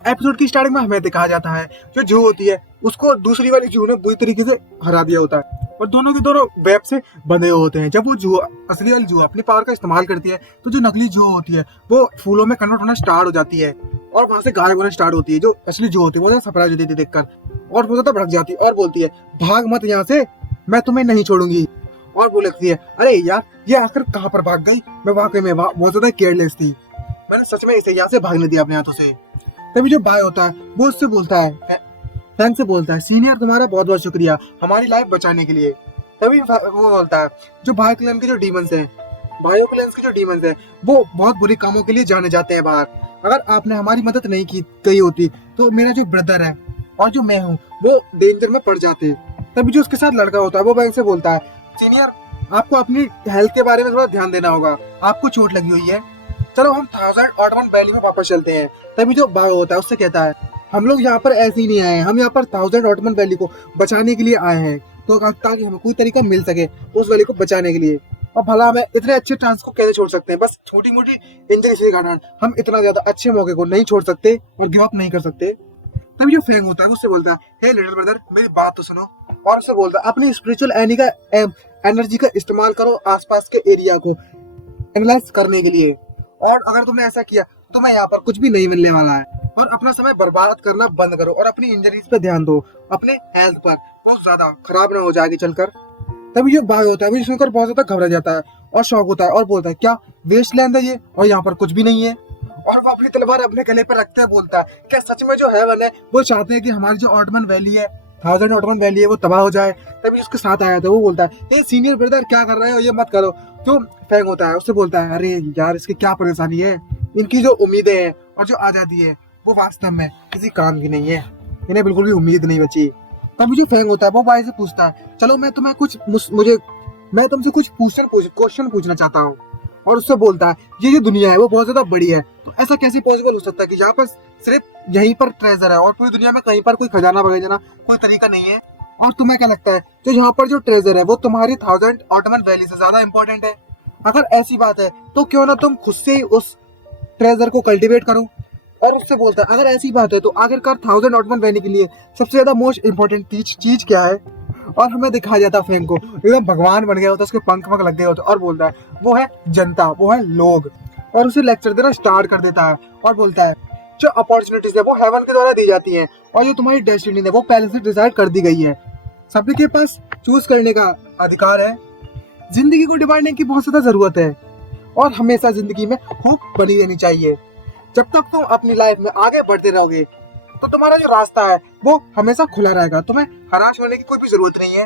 Episode की starting में हमें दिखाया जाता है जो जू होती है उसको दूसरी वाली जू ने बुरी तरीके से हरा दिया होता है और दोनों के दोनों वेब से बंधे हुए होते हैं। जब वो जू असली वाली जू अपनी पावर का इस्तेमाल करती है तो जो नकली जू होती है वो फूलों में कन्वर्ट होना स्टार्ट हो जाती है और वहां से गायब होना स्टार्ट होती है। जो असली जू होती है वो सरप्राइज होती है देखकर और वो ज्यादा भड़क जाती है और बोलती है भाग मत यहाँ से, मैं तुम्हें नहीं छोड़ूंगी। और वो लगती है अरे यार ये आखिर कहाँ पर भाग गई, मैं वाकई में बहुत ज्यादा केयरलेस थी, मैंने सच में इसे यहाँ से भागने दिया अपने हाथों से। तभी जो बाय होता है वो उससे बोलता है, फैंग से बोलता है सीनियर तुम्हारा बहुत बहुत शुक्रिया हमारी लाइफ बचाने के लिए। तभी वो बोलता है जो बायो क्लैन के जो डीमंस हैं, बायो क्लैंस के जो डीमंस हैं वो बहुत बुरे कामों के लिए जाने जाते हैं बाहर। अगर आपने हमारी मदद नहीं की गई होती तो मेरा जो ब्रदर है और जो मैं हूँ वो डेंजर में पड़ जाते। तभी जो उसके साथ लड़का होता है वो बैंक से बोलता है सीनियर आपको अपनी हेल्थ के बारे में थोड़ा ध्यान देना होगा, आपको चोट लगी हुई है, चलो हम 1000 वैली में वापस चलते हैं। तभी जो बायो होता है उससे कहता है हम लोग यहाँ पर ऐसे ही नहीं आए हैं, हम यहाँ पर 1000 वैली को बचाने के लिए आए हैं, तो ताकि हमें कोई तरीका मिल सके उस वैली को बचाने के लिए। और भला हमें इतने अच्छे चांस को कैसे छोड़ सकते हैं, बस छोटी मोटी इंजरी के कारण हम इतना ज्यादा अच्छे मौके को नहीं छोड़ सकते और गिव अप नहीं कर सकते। तभी जो फैंग होता है उससे बोलता है हे लिटिल ब्रदर मेरी बात तो सुनो, और उससे बोलता है अपनी स्पिरिचुअल एनर्जी का इस्तेमाल करो आसपास के एरिया को एनालाइज करने के लिए, और अगर तुमने ऐसा किया तो तुम्हें यहाँ पर कुछ भी नहीं मिलने वाला है। और अपना समय बर्बाद करना बंद करो और अपनी इंजरीज पे ध्यान दो, अपने हेल्थ पर बहुत ज्यादा खराब ना हो जाएगी चलकर। तभी जो बाय होता है वो सुनकर बहुत ज्यादा घबरा जाता है और शौक होता है और बोलता है क्या वेस्टलैंड है ये और यहाँ पर कुछ भी नहीं है। और वो अपनी तलवार अपने गले पर रखते हुए बोलता है क्या सच में जो हेवन है वो चाहते हैं कि हमारी जो ऑटमन वैली है 1000 वैली है वो तबाह हो जाए। तभी उसके साथ आया था वो बोलता है ये सीनियर ब्रदर क्या कर रहे हो, ये मत करो। जो फैंग होता है उससे बोलता है अरे यार इसकी क्या परेशानी है, इनकी जो उम्मीदें हैं और जो आजादी है वो वास्तव में किसी काम की नहीं है, इन्हें बिल्कुल भी उम्मीद नहीं बची। तब जो फैंग होता है वो भाई से पूछता है चलो मैं तुम्हें मैं तुमसे कुछ क्वेश्चन पूछना चाहता हूँ। और उससे बोलता है ये जो दुनिया है वो बहुत ज्यादा बड़ी है, तो ऐसा कैसे पॉसिबल हो सकता है कि यहाँ पर सिर्फ यहीं पर ट्रेजर है और पूरी दुनिया में कहीं पर कोई खजाना वगैरह कोई तरीका नहीं है। और तुम्हें क्या लगता है जो यहाँ पर जो ट्रेजर है वो तुम्हारी 1000 वैली से ज्यादा इंपॉर्टेंट है? अगर ऐसी बात है तो क्यों ना तुम खुद से ही उस ट्रेजर को कल्टीवेट करो। और उससे बोलता है अगर ऐसी बात है तो आखिरकार 1000 वैली के लिए सबसे ज्यादा मोस्ट इम्पोर्टेंट चीज क्या है? और हमें दिखाया जाता है फैंग को एकदम भगवान बन गया होता है, उसके पंख लग गए होते और बोलता है वो है जनता, वो है लोग। और उसे लेक्चर देना स्टार्ट कर देता है और बोलता है जो अपॉर्चुनिटीज है वो हेवन के द्वारा दी जाती हैं और जो तुम्हारी डेस्टिनी है वो पहले से डिसाइड कर दी गई है, सभी के पास चूज करने का अधिकार है। जिंदगी को डिवाइडिंग की बहुत ज्यादा जरूरत है और हमेशा जिंदगी में होप बनी रहनी चाहिए। जब तक तुम अपनी लाइफ में आगे बढ़ते रहोगे तो तुम्हारा जो रास्ता है वो हमेशा खुला रहेगा, तुम्हें हराश होने की कोई भी जरूरत नहीं है।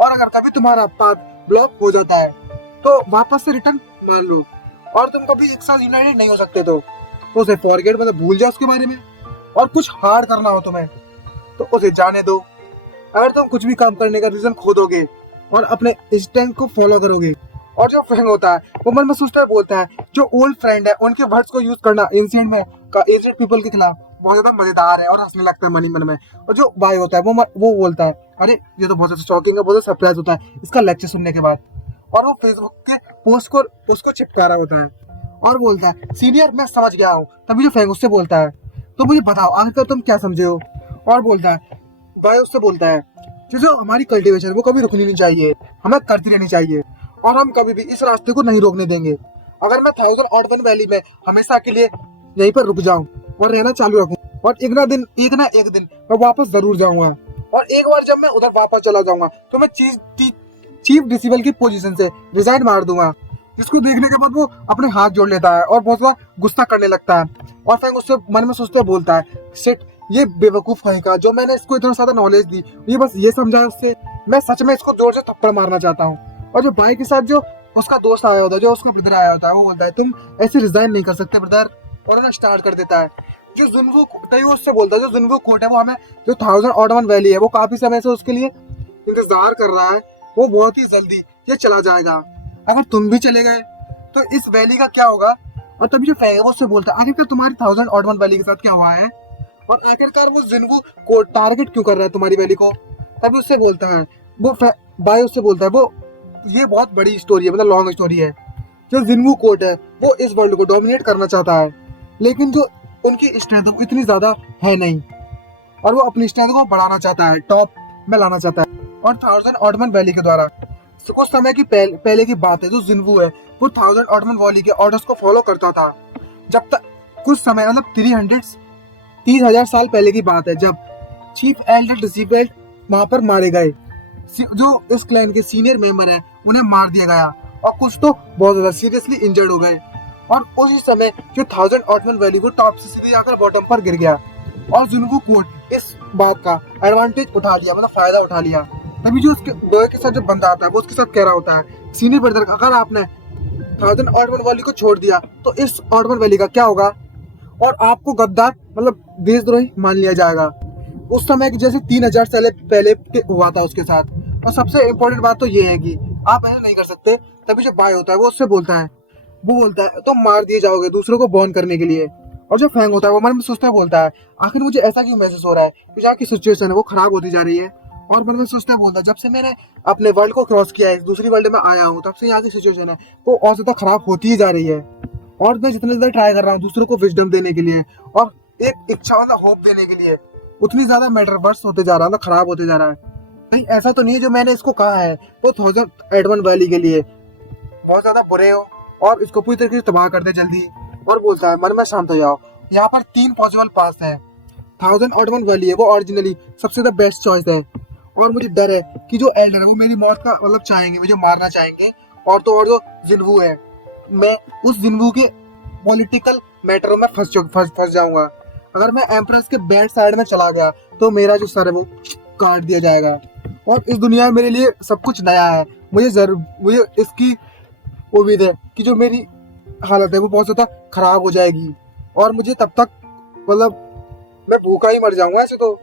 और अगर कभी तुम्हारा पाथ ब्लॉक हो जाता है तो वापस से रिटर्न मान लो, और तुम कभी एक साथ यूनाइटेड नहीं हो सकते तो उसे फॉरगेट मतलब भूल जाओ उसके बारे में। और कुछ हार्ड करना हो तुम्हें तो उसे जाने दो। अगर तुम कुछ भी काम करने का रीजन खोदोगे और अपने इंस्टिंक्ट को फॉलो करोगे। और जो फैंग होता है वो मन में सोचता है बोलता है जो ओल्ड फ्रेंड है उनके वर्ड्स को यूज करना एंशिएंट पीपल के खिलाफ बहुत ज्यादा मजेदार है और हंसने लगता है मन में। और जो बाय होता है वो बोलता है अरे ये तो बहुत ज्यादा शॉकिंग है, बहुत ज्यादा सरप्राइज होता है इसका लेक्चर सुनने के बाद। और वो फेसबुक के पोस्ट को उसको चिपका रहा होता है और बोलता है सीनियर मैं समझ गया हूँ। तभी जो फैंग उससे बोलता है तो मुझे बताओ आखिरकार तुम क्या समझे हो? और बोलता है बाय उससे बोलता है जो हमारी कल्टीवेशन वो कभी रुकनी नहीं चाहिए, हमें करती रहनी चाहिए और हम कभी भी इस रास्ते को नहीं रोकने देंगे। अगर मैं 1000 वैली में हमेशा के लिए यहीं पर रुक जाऊं और रहना चालू रखूं और एक ना एक दिन मैं वापस जरूर जाऊंगा, और एक बार जब मैं उधर वापस चला जाऊंगा तो मैं चीफ डिसिबल की पोजीशन से रिजाइन मार दूंगा। जिसको देखने के बाद वो अपने हाथ जोड़ लेता है और बहुत ज्यादा गुस्सा करने लगता है। और फिर उससे मन में सोचते बोलता है शिट ये बेवकूफ कहेगा जो मैंने इसको इतना ज्यादा नॉलेज दी, ये बस ये समझाया उससे, मैं सच में इसको जोर से थप्पड़ मारना चाहता हूँ। और जो भाई के साथ जो उसका दोस्त आया होता है, जो उसका ब्रदर आया होता है, वो बोलता है तुम ऐसे रिजाइन नहीं कर सकते ब्रदर, और ना स्टार्ट कर देता है। जो जुनवू उससे बोलता है जो जुनवू कोर्ट है वो हमें जो 1000 वैली है वो काफी समय से उसके लिए इंतजार कर रहा है, वो बहुत ही जल्दी ये चला जाएगा। अगर तुम भी चले गए तो इस वैली का क्या होगा? और तभी जो फैंग है वो उससे बोलता है आखिरकार तुम्हारी 1000 वैली के साथ क्या हुआ है, और आखिरकार वो जिन्वू को टारगेट क्यों कर रहा है तुम्हारी वैली को? तभी उससे बोलता है वो बाय उससे बोलता है वो ये बहुत बड़ी स्टोरी है, मतलब लॉन्ग स्टोरी है। जो जिन्वू कोर्ट है वो इस वर्ल्ड को डोमिनेट करना चाहता है, लेकिन जो उनकी स्ट्रेंथ इतनी ज्यादा है नहीं और वो अपनी स्ट्रेंथ को बढ़ाना चाहता है, टॉप में लाना चाहता है। और 1000 वैली के द्वारा कुछ समय की पहले की बात है, जो जिन्वू है वो 1000 वैली के ऑर्डर्स को फॉलो करता था। जब तक कुछ समय मतलब 30,000 साल पहले की बात है, जब चीफ एल्डर डिसीबल्ड वहां पर मारे गए। जो इस क्लैन के सीनियर मेंबर हैं उन्हें मार दिया गया और कुछ तो बहुत ज्यादा सीरियसली इंजर्ड हो गए। और उसी समय जो 1000 वैली वो टॉप से सीधे जाकर बॉटम पर गिर गया और जिन्वू कोड इस बात का एडवांटेज उठा लिया, मतलब फायदा उठा लिया। तभी जो उसके बॉय के साथ जब बंदा आता है वो उसके साथ कह रहा होता है, सीनियर ब्रदर अगर आपने 1000 वैली को छोड़ दिया तो इस ऑटमन वैली का क्या होगा और आपको गद्दार मतलब देशद्रोही मान लिया जाएगा। उस समय की जैसे 3000 साल पहले हुआ था उसके साथ। और सबसे इम्पोर्टेंट बात तो ये है कि आप ऐसा नहीं कर सकते। तभी जो बाय होता है वो उससे बोलता है, वो बोलता है तो मार दिए जाओगे दूसरों को बॉर्न करने के लिए। और जो फैंग होता है वो मन में सोचता है, बोलता है आखिर मुझे ऐसा क्यों महसूस हो रहा है कि जहाँ की सिचुएशन है वो खराब होती जा रही है। और मन में सोचता है, बोलता है जब से मैंने अपने वर्ल्ड को क्रॉस किया है, दूसरी वर्ल्ड में आया हूँ, तब से यहाँ की सिचुएशन है वो और ज्यादा खराब होती ही जा रही है। और मैं जितने ज्यादा ट्राई कर रहा हूँ दूसरों को विजडम देने के लिए और एक इच्छा मतलब होप देने के लिए, उतनी ज्यादा मैटर वर्स होते जा रहा है, खराब होते जा रहा है। कहीं ऐसा तो नहीं है जो मैंने इसको कहा है वो 1000 वैली के लिए बहुत ज्यादा बुरे हो और इसको पूरी तरीके से तबाह कर दे जल्दी। और बोलता है मन में शांत हो जाओ, यहाँ पर 3 पॉसिबल पास है। 1000 वैली है वो ओरिजिनली सबसे द बेस्ट चॉइस है और मुझे डर है कि जो एल्डर है वो मेरी मौत का मतलब चाहेंगे, मुझे मारना चाहेंगे। और तो और जो जिन्वू है, मैं उस जिन्वू के पॉलिटिकल मैटरों में फंस जाऊंगा। अगर मैं एम्प्रेस के बैड साइड में चला गया तो मेरा जो सर है वो काट दिया जाएगा। और इस दुनिया में मेरे लिए सब कुछ नया है, मुझे इसकी उम्मीद है कि जो मेरी हालत है वो बहुत ज्यादा खराब हो जाएगी और मुझे तब तक मतलब मैं भूखा ही मर जाऊंगा ऐसे तो।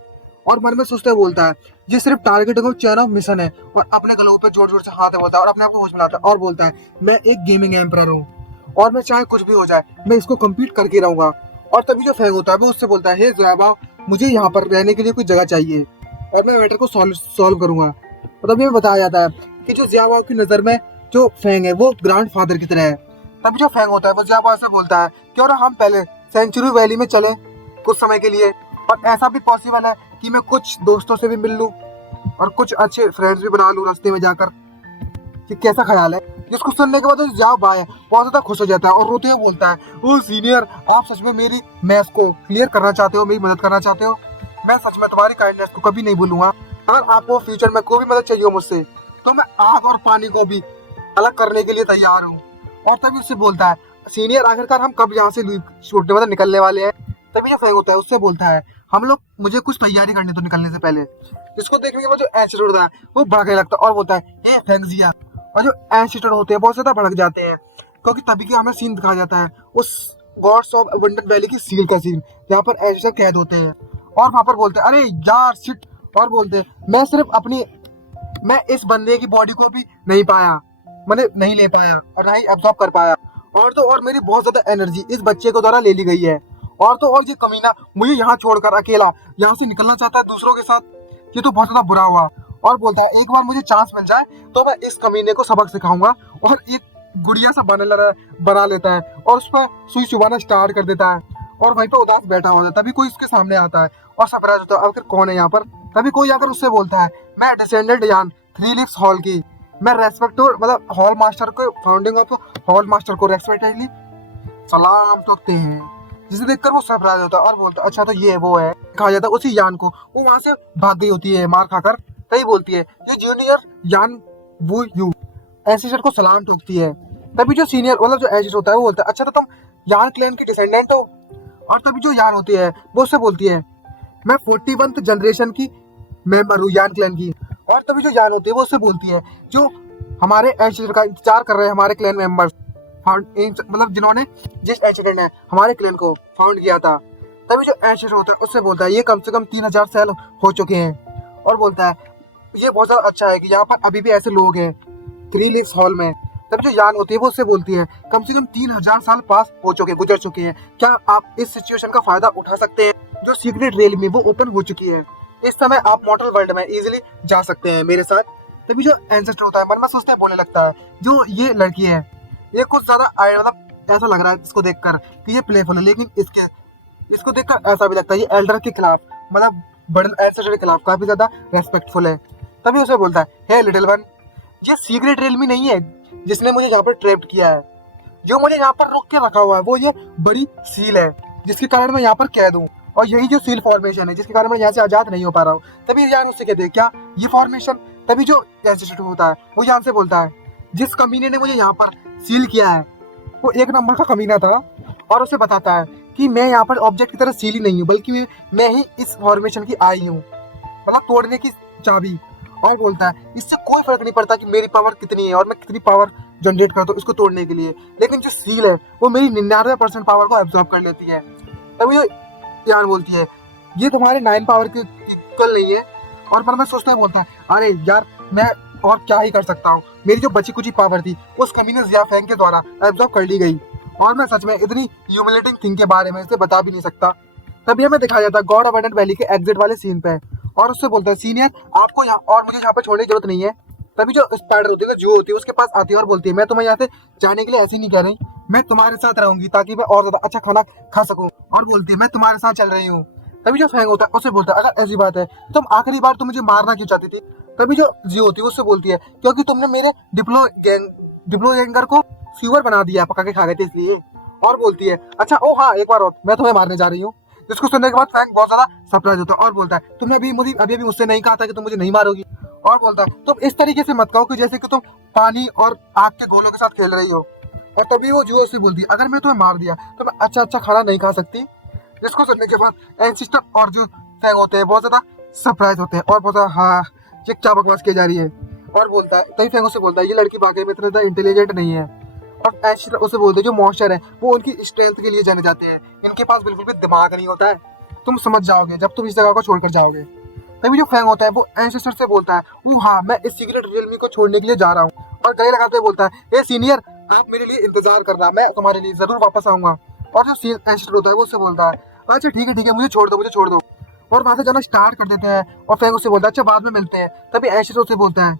और मन में सोचते बोलता है ये सिर्फ टारगेट को चैन ऑफ मिशन है और अपने गलों पे जोर जोर से हाथ बोलता है और अपने आप को होश मिलाता है और बोलता है मैं एक गेमिंग एम्परर हूँ और मैं चाहे कुछ भी हो जाए मैं इसको कंप्लीट करके रहूंगा। और तभी जो फैंग होता है वो उससे बोलता है हे ज़ियाबा, मुझे यहाँ पर रहने के लिए कोई जगह चाहिए और मैं मैटर को सॉल्व करूंगा। और तभी हमें बताया जाता है कि जो ज़ियाबा की नजर में जो फैंग है वो ग्रैंड फादर की तरह है। तभी जो फैंग होता है वो ज़ियाबा से बोलता है क्यों ना हम पहले सेंचुरी वैली में चले कुछ समय के लिए, और ऐसा भी पॉसिबल है कि मैं कुछ दोस्तों से भी मिल लूं और कुछ अच्छे फ्रेंड्स भी बना लूं रास्ते में जाकर। कि कैसा ख्याल है? जिसको सुनने के बाद तो जाओ भाई बहुत ज्यादा खुश हो जाता है और रोते हुए बोलता है ओ सीनियर, आप सच में मेरी मैथ्स को क्लियर करना चाहते हो, मेरी मदद करना चाहते हो। मैं सच में तुम्हारी काइंडनेस को कभी नहीं भूलूंगा। अगर आपको फ्यूचर में कोई भी मदद चाहिए हो मुझसे तो मैं आग और पानी को भी अलग करने के लिए तैयार हूँ। और तभी उससे बोलता है सीनियर, आखिरकार हम कब यहाँ से छूटने मतलब निकलने वाले हैं? तभी जो फैंग होता है उससे बोलता है हम लोग मुझे कुछ तैयारी करनी तो निकलने से पहले। जिसको देखने के बाद जो एंशियड होता है वो भड़कने लगता है और बोलता है ए फैंगजिया। और जो एंशियड होते हैं बहुत ज्यादा भड़क जाते हैं क्योंकि तभी कि हमें सीन दिखाया जाता है उस गॉड्स ऑफ अबंडेंट वैली की सील का सीन जहाँ पर एंशियड कैद होते हैं और वहां पर बोलते हैं अरे यार शिट, और बोलते हैं मैं इस बंदे की बॉडी को भी नहीं पाया, मैंने नहीं ले पाया और ना ही एब्जॉर्ब कर पाया। और तो और मेरी बहुत ज्यादा एनर्जी इस बच्चे को द्वारा ले ली गई है। और तो और ये कमीना मुझे यहाँ छोड़कर अकेला यहाँ से निकलना चाहता है दूसरों के साथ, ये तो बहुत ज्यादा बुरा हुआ। और बोलता है एक बार मुझे चांस मिल जाए तो मैं इस कमीने को सबक सिखाऊंगा। और एक गुड़िया सा बना लेता है और उस पर सुई चुबाना स्टार्ट कर देता है और वहीं पर उदास बैठा होता है। तभी कोई उसके सामने आता है और सरप्राइज होता है आखिर कौन है यहाँ पर। तभी कोई आकर उससे बोलता है मैं डिसेंडेंट यान 3 लीव्स हॉल की, मैं रेस्पेक्ट मतलब हॉल मास्टर को, फाउंडिंग ऑफ हॉल मास्टर को रेस्पेक्टेडली सलाम ठोकते हैं। जिसे देखकर वो सरप्राइज होता है और बोलता है अच्छा तो ये वो है। कहा जाता है उसी यान को वो वहां से भाग गई होती है मार खाकर। तभी बोलती है ये जूनियर यान वो यू एंसेस्टर को सलाम ठोकती है। तभी जो सीनियर मतलब जो एंसेस्टर होता है वो बोलता है अच्छा तो तुम यान क्लैन की डिसेंडेंट हो। और तभी जो यान होती है वो उससे बोलती है मैं 41th जनरेशन की मेंबर हूँ यान क्लैन की। और तभी जो यान होती है वो उससे बोलती है जो हमारे एंसेस्टर का इंतजार कर रहे हैं हमारे क्लैन मेंबर्स, मतलब जिन्होंने जिस एंसेस्टर ने हमारे क्लैन को फाउंड किया था। तभी जो एंसेस्टर होता है उससे बोलता है ये कम से कम 3000 साल हो चुके हैं। और बोलता है ये बहुत ज्यादा अच्छा है कि यहाँ पर अभी भी ऐसे लोग हैं 3 लीव्स हॉल में। तभी जो यान होती है वो उससे बोलती है कम से कम 3000 साल पास हो चुके गुजर चुके हैं, क्या आप इस सिचुएशन का फायदा उठा सकते हैं? जो सीक्रेट रेल में वो ओपन हो चुकी है, इस समय आप मॉर्टल वर्ल्ड में इजीली जा सकते हैं मेरे साथ। तभी जो एंसेस्टर होता है मन में सोचते हैं बोलने लगता है जो ये लड़की है ये कुछ ज्यादा मतलब ऐसा लग रहा है इसको देखकर कि ये प्लेफुल है, लेकिन इसके इसको देखकर ऐसा भी लगता है ये एल्डर के खिलाफ, मतलब बड़े एंसेस्टर के खिलाफ काफी ज्यादा रेस्पेक्टफुल है। तभी उसे बोलता है, हे लिटिल वन, ये सीक्रेट रियलमी नहीं है जिसने मुझे यहाँ पर ट्रैप्ड किया है। जो मुझे यहाँ पर रोक के रखा हुआ है वो ये बड़ी सील है जिसके कारण मैं यहाँ पर कैद हूँ, और यही जो सील फॉर्मेशन है जिसके कारण मैं यहाँ से आजाद नहीं हो पा रहा हूँ। तभी यान उससे कहते हैं, क्या ये फॉर्मेशन? तभी जो एंसेस्टर होता है वो यान से बोलता है, जिस कमीने ने मुझे यहाँ पर सील किया है वो एक नंबर का कमीना था, और उसे बताता है कि मैं यहाँ पर ऑब्जेक्ट की तरह सील ही नहीं हूँ, बल्कि मैं ही इस फॉर्मेशन की आई हूँ, मतलब तोड़ने की चाबी। और बोलता है, इससे कोई फर्क नहीं पड़ता कि मेरी पावर कितनी है और मैं कितनी पावर जनरेट करता हूँ इसको तोड़ने के लिए, लेकिन जो सील है वो मेरी 99% पावर को एब्जॉर्ब कर लेती है। तभी जो यान बोलती है, ये तुम्हारे 9 पावर की इक्वल नहीं है। और मन में सोचता है, बोलता है, अरे यार मैं और क्या ही कर सकता हूँ, मेरी जो बची कुची पावर थी उस कमीने जिया फैंग के द्वारा एब्जॉर्ब कर ली गई, और मैं सच में इतनी ह्यूमिलेटिंग थिंग के बारे में इसे बता भी नहीं सकता। तभी हमें दिखाया जाता है गॉड अबंडेंट वैली के एग्जिट वाले सीन पे, और उससे बोलता है, सीनियर आपको यहाँ और मुझे यहाँ पे छोड़ने की जरूरत नहीं है। तभी जो स्पाइडर होती है, जो होती है, उसके पास आती है और बोलती है, मैं तुम्हें यहाँ से जाने के लिए ऐसे नहीं कह रही, मैं तुम्हारे साथ रहूंगी ताकि मैं और ज्यादा अच्छा खाना खा सकूं। और बोलती है, मैं तुम्हारे साथ चल रही हूँ। तभी जो फैंग होता है उससे बोलता है, अगर ऐसी बात है तो तुम आखिरी बार तुम मुझे मारना क्यों चाहती थी? तभी जो जी होती है उससे बोलती है, क्योंकि तुमने मेरे डिप्लो गैंगर को फीवर बना दिया, पका के खा गए थे इसलिए। और बोलती है, अच्छा ओ हाँ एक बार और, मैं तुम्हें मारने जा रही हूँ। जिसको सुनने के बाद फैंग बहुत ज्यादा सरप्राइज होता है और बोलता है, तुमने अभी मुझसे नहीं कहा था कि तुम मुझे नहीं मारोगी। और बोलता है, तुम इस तरीके से मत कहो कि जैसे कि तुम पानी और आग के गोलों के साथ खेल रही हो। और तभी वो जुओ से बोलती है, अगर मैं तुम्हें मार दिया तो मैं अच्छा खाना नहीं खा सकती। जिसको सुनने के बाद एंसिस्टर और जो फैंग होते हैं बहुत ज्यादा सरप्राइज होते हैं और बहुत ज्यादा, हाँ ये क्या बकवास की जा रही है। और बोलता है, तभी फैंग उससे बोलता है, ये लड़की वाकई में इतना ज्यादा इंटेलिजेंट नहीं है। और एंसिस्टर उसे बोलते हैं, जो मॉन्स्टर है वो उनकी स्ट्रेंथ के लिए जाने जाते हैं, इनके पास बिल्कुल भी दिमाग नहीं होता है, तुम समझ जाओगे जब तुम इस जगह को छोड़कर जाओगे। तभी जो फैंग होता है वो एंसेस्टर से बोलता है, हाँ मैं इस सीक्रेट रियलमी को छोड़ने के लिए जा रहा हूँ। और गले लगाते हुए बोलता है, ए सीनियर आप मेरे लिए इंतजार करना, मैं तुम्हारे लिए जरूर वापस आऊंगा। और जो एंसेस्टर होता है वो उससे बोलता है, अच्छा ठीक है मुझे छोड़ दो। और वहां से जाना स्टार्ट कर देते हैं। और फैंग उससे बोलता है, अच्छा बाद में मिलते हैं। तभी एंसेस्टर उससे बोलता है,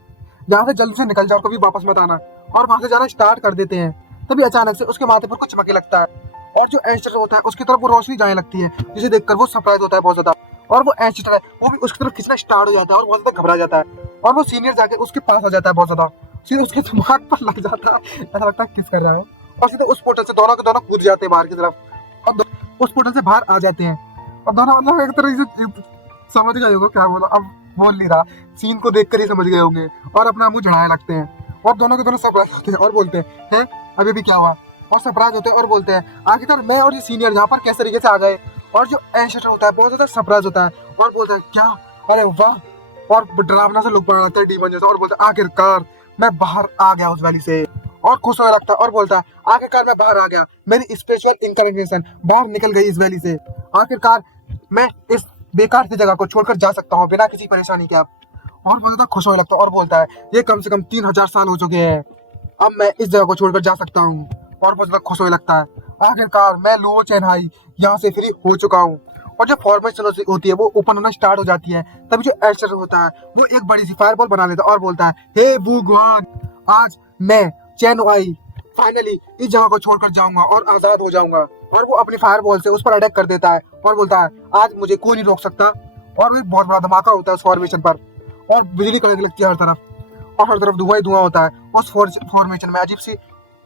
यहाँ से जल्दी से निकल जाओ, कभी वापस मत आना। और वहां से जाना स्टार्ट कर देते हैं। तभी अचानक से उसके माथे पर कुछ चमके लगता है, और जो एंसेस्टर होता है उसकी तरफ वो रोशनी जाने लगती है, जिसे देखकर वो सरप्राइज होता है बहुत ज्यादा। और वो एंसेस्टर है वो भी उसकी तरफ खींचना स्टार्ट हो जाता है और बहुत ज्यादा घबरा जाता है। और वो सीनियर जाके उसके पास आ जाता है बहुत ज्यादा, सीधे उसके दिमाग पर लग जाता है, ऐसा लगता है किस कर रहा है। और सीधे उस पोर्टल से दोनों के दोनों कूद जाते हैं बाहर की तरफ, और उस पोर्टल से बाहर आ जाते हैं। और दोनों मतलब एक तरह से समझ गए होंगे क्या बोला, अब बोल नहीं रहा, सीन को देखकर ही समझ गए होंगे, और अपना मुंह झड़ाने लगते हैं। और दोनों के दोनों सरप्राइज होते हैं और बोलते हैं, अभी भी क्या हुआ? और सरप्राइज होते हैं और बोलते हैं, आखिरकार मैं और ये सीनियर यहाँ पर किस तरीके से आ गए? और जो एंसेस्टर होता है बहुत ज्यादा सरप्राइज होता है और बोलता है, क्या, अरे वाह, और डरावना से लुक पड़ा लगता है डीमन जैसा। और बोलता है, आखिरकार मैं बाहर आ गया उस वैली से। और खुश होने लगता है और बोलता है, आखिरकार मैं बाहर आ गया, मेरी स्पिरिचुअल इनकार्नेशन बाहर निकल गई इस वैली से। आखिरकार मैं इस बेकार की जगह को छोड़कर जा सकता हूँ बिना किसी परेशानी के। और बहुत ज्यादा खुश होने लगता है और बोलता है, ये कम से कम 3000 साल हो चुके हैं, अब मैं इस जगह को छोड़कर जा सकता हूँ। और बहुत ज्यादा खुश होने लगता है, आखिरकार मैं लुओ चेनहाई यहाँ से फ्री हो चुका हूँ। और जो फॉर्मेशन होती है वो ओपन होना स्टार्ट हो जाती है। तभी जो एंसेस्टर होता है वो एक बड़ी सी फायरबॉल बना लेता है और बोलता है, हे भगवान, आज मैं चेनहाई फाइनली इस जगह को छोड़कर जाऊंगा और आजाद हो जाऊंगा। और वो अपनी फायरबॉल से उस पर अटैक कर देता है और बोलता है, आज मुझे कोई नहीं रोक सकता। और वो बहुत बड़ा धमाका होता है उस फॉर्मेशन पर, और बिजली कड़कने लगती है हर तरफ, और हर तरफ धुआं ही धुआं होता है। उस फॉर्मेशन में अजीब सी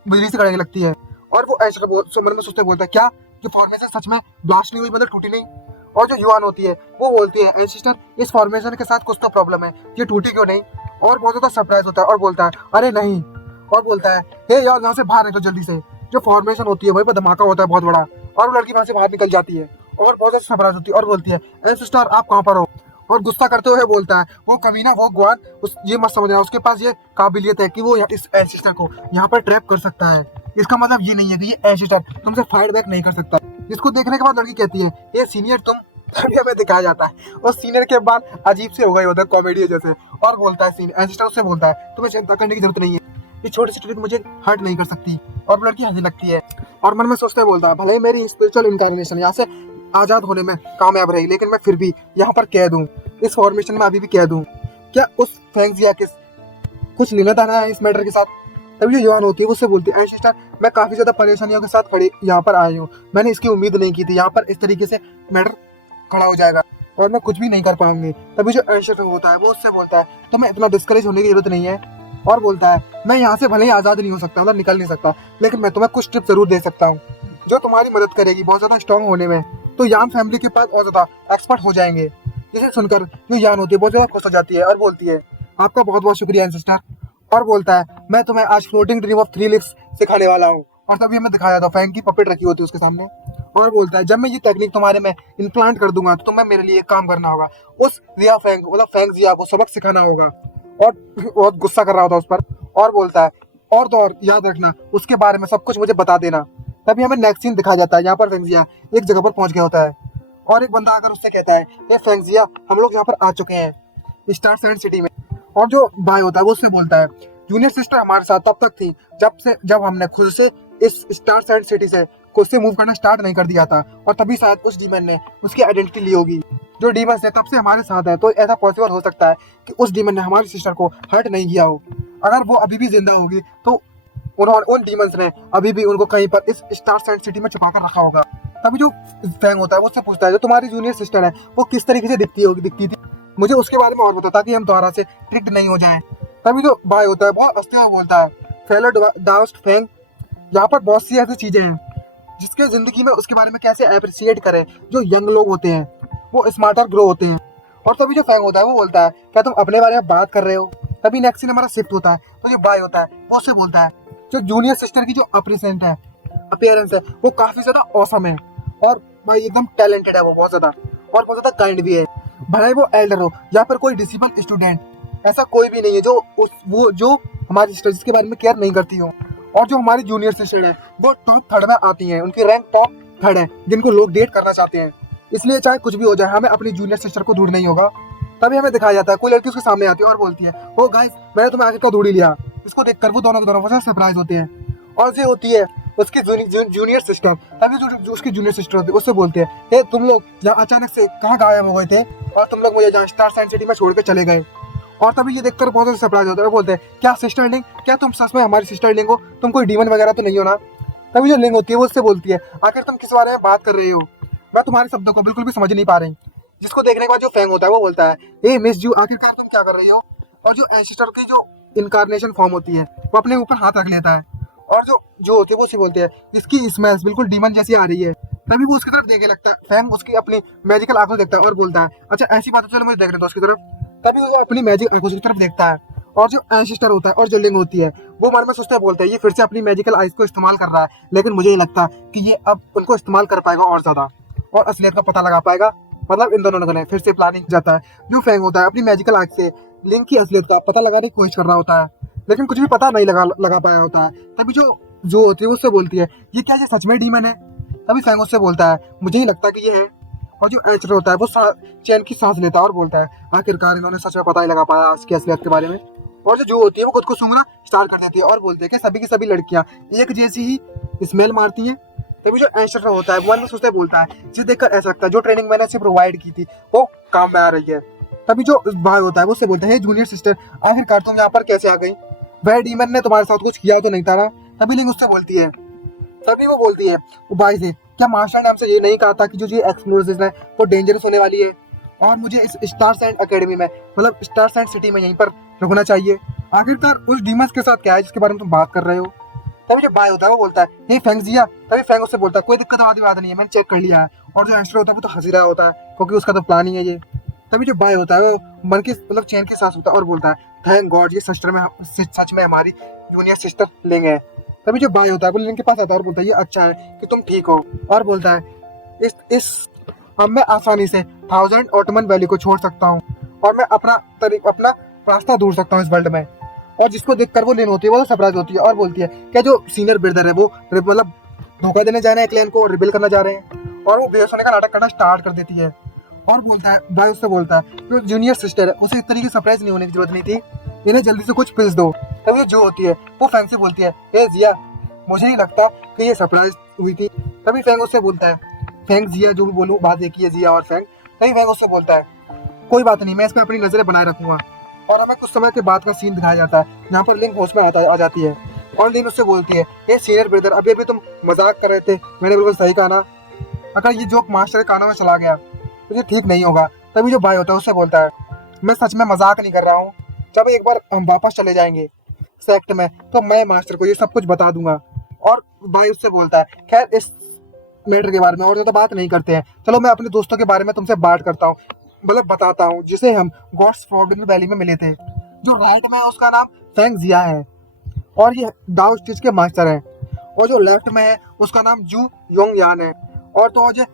बिजली से कड़कने लगती है। और वो एंसेस्टर मन में सोचते बोलता है, क्या ये फॉर्मेशन सच में ब्लास्ट नहीं हुई, मतलब टूटी नहीं? और जो युवान होती है वो बोलती है, एंसेस्टर इस फॉर्मेशन के साथ कुछ तो प्रॉब्लम है, ये टूटी क्यों नहीं? और बहुत ज्यादा सरप्राइज होता है और बोलता है, अरे नहीं। और बोलता है, हे यार यहाँ से बाहर निकल जल्दी से। जो फॉर्मेशन होती है वहीं पर धमाका होता है बहुत बड़ा, और वो लड़की वहां से बाहर निकल जाती है और बहुत ज्यादा सरप्राइज होती है और बोलती है, एंसेस्टर आप कहाँ पर हो? और गुस्सा करते हुए बोलता है, वो कमीना वो गुआन ये मत समझना, उसके पास ये काबिलियत है कि वो इस एंसेस्टर को यहाँ पर ट्रैप कर सकता है। इसका मतलब ये नहीं है कि ये एंसेस्टर तुमसे फाइट बैक नहीं कर सकता। इसको देखने के बाद लड़की कहती है, ये सीनियर तुम। तभी हमें दिखाया जाता है और सीनियर के बाद अजीब से हो गए होता है कॉमेडी जैसे। और बोलता है एंसेस्टर उससे बोलता है, तुम्हें चिंता करने की जरूरत नहीं है, ये छोटी सी ट्रिक मुझे हर्ट नहीं कर सकती। और लड़की हंसने लगती है और मन में सोचते बोलता है, भले ही मेरी स्पिरिचुअल इनकार्नेशन यहाँ से आजाद होने में कामयाब रही, लेकिन मैं फिर भी यहाँ पर कैद हूँ, इस फॉर्मेशन में अभी भी कैद हूँ। क्या उस फैंगजिया के कुछ लेना देना है इस मैटर के साथ? तभी जो युवान होती है वो उससे बोलती है, सिस्टर मैं काफी ज्यादा परेशानियों के साथ खड़ी यहाँ पर आई हूँ, मैंने इसकी उम्मीद नहीं की थी, यहाँ पर इस तरीके से मैटर खड़ा हो जाएगा और मैं कुछ भी नहीं कर पाऊंगी। तभी जो एंशिस्टर होता है वो उससे बोलता है तुम्हें इतना डिस्करेज होने की जरूरत नहीं है, और बोलता है मैं यहाँ से भले ही आजाद नहीं हो सकता, मतलब निकल नहीं सकता, लेकिन मैं तुम्हें कुछ टिप्स जरूर दे सकता हूँ जो तुम्हारी मदद करेगी बहुत ज्यादा स्ट्रॉन्ग होने में। तो यान फैमिली के पास और ज्यादा एक्सपर्ट हो जाएंगे। जिसे सुनकर जो यान होती है बहुत ज्यादा खुश हो जाती है और बोलती है आपका बहुत बहुत शुक्रिया एंसेस्टर, और बोलता है मैं तुम्हें आज फ्लोटिंग ड्रीम ऑफ 3 लीफ्स सिखाने वाला हूँ। और तभी हमें दिखाया था फैंग की पपेट रखी होती है उसके सामने, और बोलता है जब मैं ये टेक्निक तुम्हारे में इम्प्लांट कर दूंगा तो तुम्हें मेरे लिए एक काम करना होगा, उस जिया फैंग मतलब फैंग जिया को सबक सिखाना होगा। और बहुत गुस्सा कर रहा होता है उस पर, और बोलता है और तो और याद रखना उसके बारे में सब कुछ मुझे बता देना। तभी हमें नेक्स्ट सीन दिखाया जाता है, यहाँ पर फैंग जिया एक जगह पर पहुंच गया होता है और एक बंदा आकर उससे कहता है ये फैंग जिया हम लोग यहाँ पर आ चुके हैं स्टार सैंड सिटी में। और जो भाई होता है वो उससे बोलता है जूनियर सिस्टर हमारे साथ तब तक थी जब हमने खुद से इस स्टार सैंड सिटी से खुद से मूव करना स्टार्ट नहीं कर दिया था, और तभी शायद उस डीमन ने उसकी आइडेंटिटी ली होगी। जो डीमन है तब से हमारे साथ है, तो ऐसा पॉसिबल हो सकता है कि उस डीमन ने हमारी सिस्टर को हर्ट नहीं किया हो। अगर वो अभी भी जिंदा होगी तो उन्होंने उन डीमंस ने अभी भी उनको कहीं पर इस स्टार सैंड सिटी में छुपा कर रखा होगा। तभी जो फैंग होता है वो उससे पूछता है जो तुम्हारी जूनियर सिस्टर है वो किस तरीके से दिखती थी, मुझे उसके बारे में और बताओ ताकि हम दोबारा से ट्रिक्ड नहीं हो जाएं। तभी जो भाई होता है वो हंसते हुए बोलता है फेलो डाउस्ट फैंग, यहाँ पर बहुत सी ऐसी चीजें हैं जिसके जिंदगी में उसके बारे में कैसे अप्रिशिएट करें। जो यंग लोग होते हैं वो स्मार्टर ग्रो होते हैं। और तभी जो फैंग होता है वो बोलता है क्या तुम अपने बारे में बात कर रहे हो। तभी नेक्स्ट सीन हमारा शिफ्ट होता है, तो जो भाई होता है वो उससे बोलता है जो जूनियर सिस्टर की जो अपीयरेंस है वो काफी ज्यादा ऑसम है, और भाई एकदम टैलेंटेड है वो बहुत ज्यादा, और बहुत ज्यादा काइंड भी है। भले वो एल्डर हो या फिर कोई डिसेबल स्टूडेंट, ऐसा कोई भी नहीं है जो हमारी सिस्टर जिसके बारे में केयर नहीं करती हो। और जो हमारी जूनियर सिस्टर है वो टॉप 3rd में आती हैं, उनकी रैंक टॉप 3rd है जिनको लोग डेट करना चाहते हैं। इसलिए चाहे कुछ भी हो जाए हमें अपनी जूनियर सिस्टर को ढूंढना ही होगा। तभी हमें दिखाया जाता है कोई लड़की उसके सामने आती है और बोलती है ओ गाइस मैंने तुम्हें आखिर का ढूंढ ही लिया। इसको देखकर वो दोनों के दोनों सरप्राइज होते हैं, और ये होती है उसकी जूनियर सिस्टर। तभी जो उसकी जूनियर सिस्टर होती है उससे बोलते हैं हे तुम लोग यहाँ अचानक से कहाँ गायब हो गए थे और तुम लोग मुझे जहाँ स्टार सैंड सिटी में छोड़ के चले गए। और तभी ये देखकर बहुत ज्यादा सरप्राइज होता है, बोलते हैं क्या सिस्टर लिंग, क्या तुम सच में हमारी सिस्टर लिंग हो, तुम कोई डीमन वगैरह तो नहीं हो ना। तभी जो लिंग होती है वो उससे बोलती है आखिर तुम किस बारे में बात कर रहे हो, मैं तुम्हारे शब्दों को बिल्कुल भी समझ नहीं पा रही। जिसको देखने के बाद जो फैंग होता है वो बोलता है हे मिस जू आखिरकार तुम क्या कर रही हो। और जो एंसेस्टर की जो इनकारनेशन फॉर्म होती है वो अपने ऊपर हाथ रख लेता है, और जो होती है वो उसे बोलते हैं इसकी स्मेल बिल्कुल डीमन जैसी आ रही है। तभी वो उसकी तरफ देखने लगता है, फैंग उसकी अपनी मैजिकल आंखों से देखता है और बोलता है अच्छा ऐसी बात है चलो मुझे देखने दो उसकी तरफ। तभी वो अपनी मैजिक आंखों की तरफ देखता है, और जो एंसेस्टर होता है और जो लिंग होती है वो मन में सोचता है, बोलता है ये फिर से अपनी मैजिकल आइज को इस्तेमाल कर रहा है, लेकिन मुझे नहीं लगता कि ये अब उनको इस्तेमाल कर पाएगा और ज्यादा और असलियत का पता लगा पाएगा। मतलब इन दोनों ने फिर से प्लानिंग जाता है। जो फैंग होता है अपनी मैजिकल आइज से लिंग की असलियत का पता लगाने की कोशिश कर रहा होता है, लेकिन कुछ भी पता नहीं लगा पाया होता है। तभी जो होती है उससे बोलती है ये क्या ये सच में डीमन है। तभी फैंग उससे बोलता है मुझे नहीं लगता कि ये है। और जो एंचर होता है वो चैन की सांस लेता है और बोलता है आखिरकार इन्होंने सच में पता ही लगा पाया आज की असलियत के बारे में। और जो होती है वो खुद को सूंघना स्टार्ट कर देती है और बोलती है कि सभी की सभी लड़कियां एक जैसी ही स्मेल मारती हैं। तभी जो एंचर होता है वो मन में सोचते बोलता है जिसे देखकर ऐसा लगता है जो ट्रेनिंग मैंने सिर्फ प्रोवाइड की थी वो काम में आ रही है। तभी जो भाई होता है वो उससे बोलता है जूनियर सिस्टर आखिरकार तुम यहाँ पर कैसे आ गई, वह डीमन ने तुम्हारे साथ कुछ किया तो नहीं था ना। तभी लिंग उससे बोलती है वो बोलती है वो भाई से क्या मास्टर ने हमसे ये नहीं कहा था कि जो ये एक्सप्लोरेशन है वो डेंजरस होने वाली है और मुझे इस स्टार सैंड एकेडमी में मतलब स्टार सैंड सिटी में यहीं पर रुकना चाहिए। आखिरकार उस डीमंस के साथ क्या है जिसके बारे में तुम बात कर रहे हो। तभी जो बाय होता है वो बोलता है हे फैंग जिया। तभी फैंग उससे बोलता है कोई दिक्कत वाली बात नहीं है, मैंने चेक कर लिया है। और जो एंस्टर होता है वो तो हंसी रहा होता है क्योंकि उसका तो प्लान ही है ये। तभी जो बाय होता है वो मन की मतलब चैन के सांस होता है और बोलता है थैंक गॉड ये सच में हमारी जूनियर सिस्टर लिंग है। तभी जो बाय होता है वो लिंग के पास आता है और बोलता है ये अच्छा है कि तुम ठीक हो, और बोलता है इस अब मैं आसानी से 1000 ऑटोमन वैली को छोड़ सकता हूँ और मैं अपना रास्ता ढूंढ सकता हूँ इस वर्ल्ड में। और जिसको देखकर वो लिन होती है वो तो सरप्राइज होती है और बोलती है क्या जो सीनियर ब्रदर है वो मतलब धोखा देने जा रहे हैं क्लैन को, रिबेल करना जा रहे हैं, और वो बेहोश होने का नाटक करना स्टार्ट कर देती है। और बोलता है भाई उससे बोलता है जो जूनियर सिस्टर है उसे इस तरीके सरप्राइज नहीं होने की जरूरत नहीं थी, इन्हें जल्दी से कुछ पिस दो। तभी जो होती है वो फैंग से बोलती है ए जिया मुझे नहीं लगता कि ये सरप्राइज हुई थी। तभी फैंग उससे बोलता है फैंग जिया जो भी बोलूँ बात एक ही है जिया और फैंग। तभी फैंग उससे बोलता है कोई बात नहीं मैं इस पर अपनी नजरें बनाए रखूंगा। और हमें कुछ समय के बाद का सीन दिखाया जाता है जहाँ पर लिंक होश में आ जाती है। और लिन उससे बोलती है, ये सीनियर ब्रदर, अभी अभी तुम मजाक कर रहे थे, मैंने बिल्कुल सही कहा ना? अगर ये जोक मास्टर के कानों में चला गया तो ये ठीक नहीं होगा। तभी जो भाई होता है उससे बोलता है, मैं सच में मजाक नहीं कर रहा हूँ, जब एक बार हम वापस चले जाएंगे सेक्ट में तो मैं मास्टर को ये सब कुछ बता दूंगा। और भाई उससे बोलता है, खैर इस मैटर के बारे में और ज्यादा बात नहीं करते हैं, चलो मैं अपने दोस्तों के बारे में तुमसे बात करता हूँ, मतलब बताता हूँ, जिसे हम गॉड्स फॉरबिडन वैली में मिले थे। जो राइट में है उसका नाम फेंग जिया है और ये दाओ स्टिच के मास्टर हैं, और जो लेफ्ट में है उसका नाम जू योंग यान है, और तो जो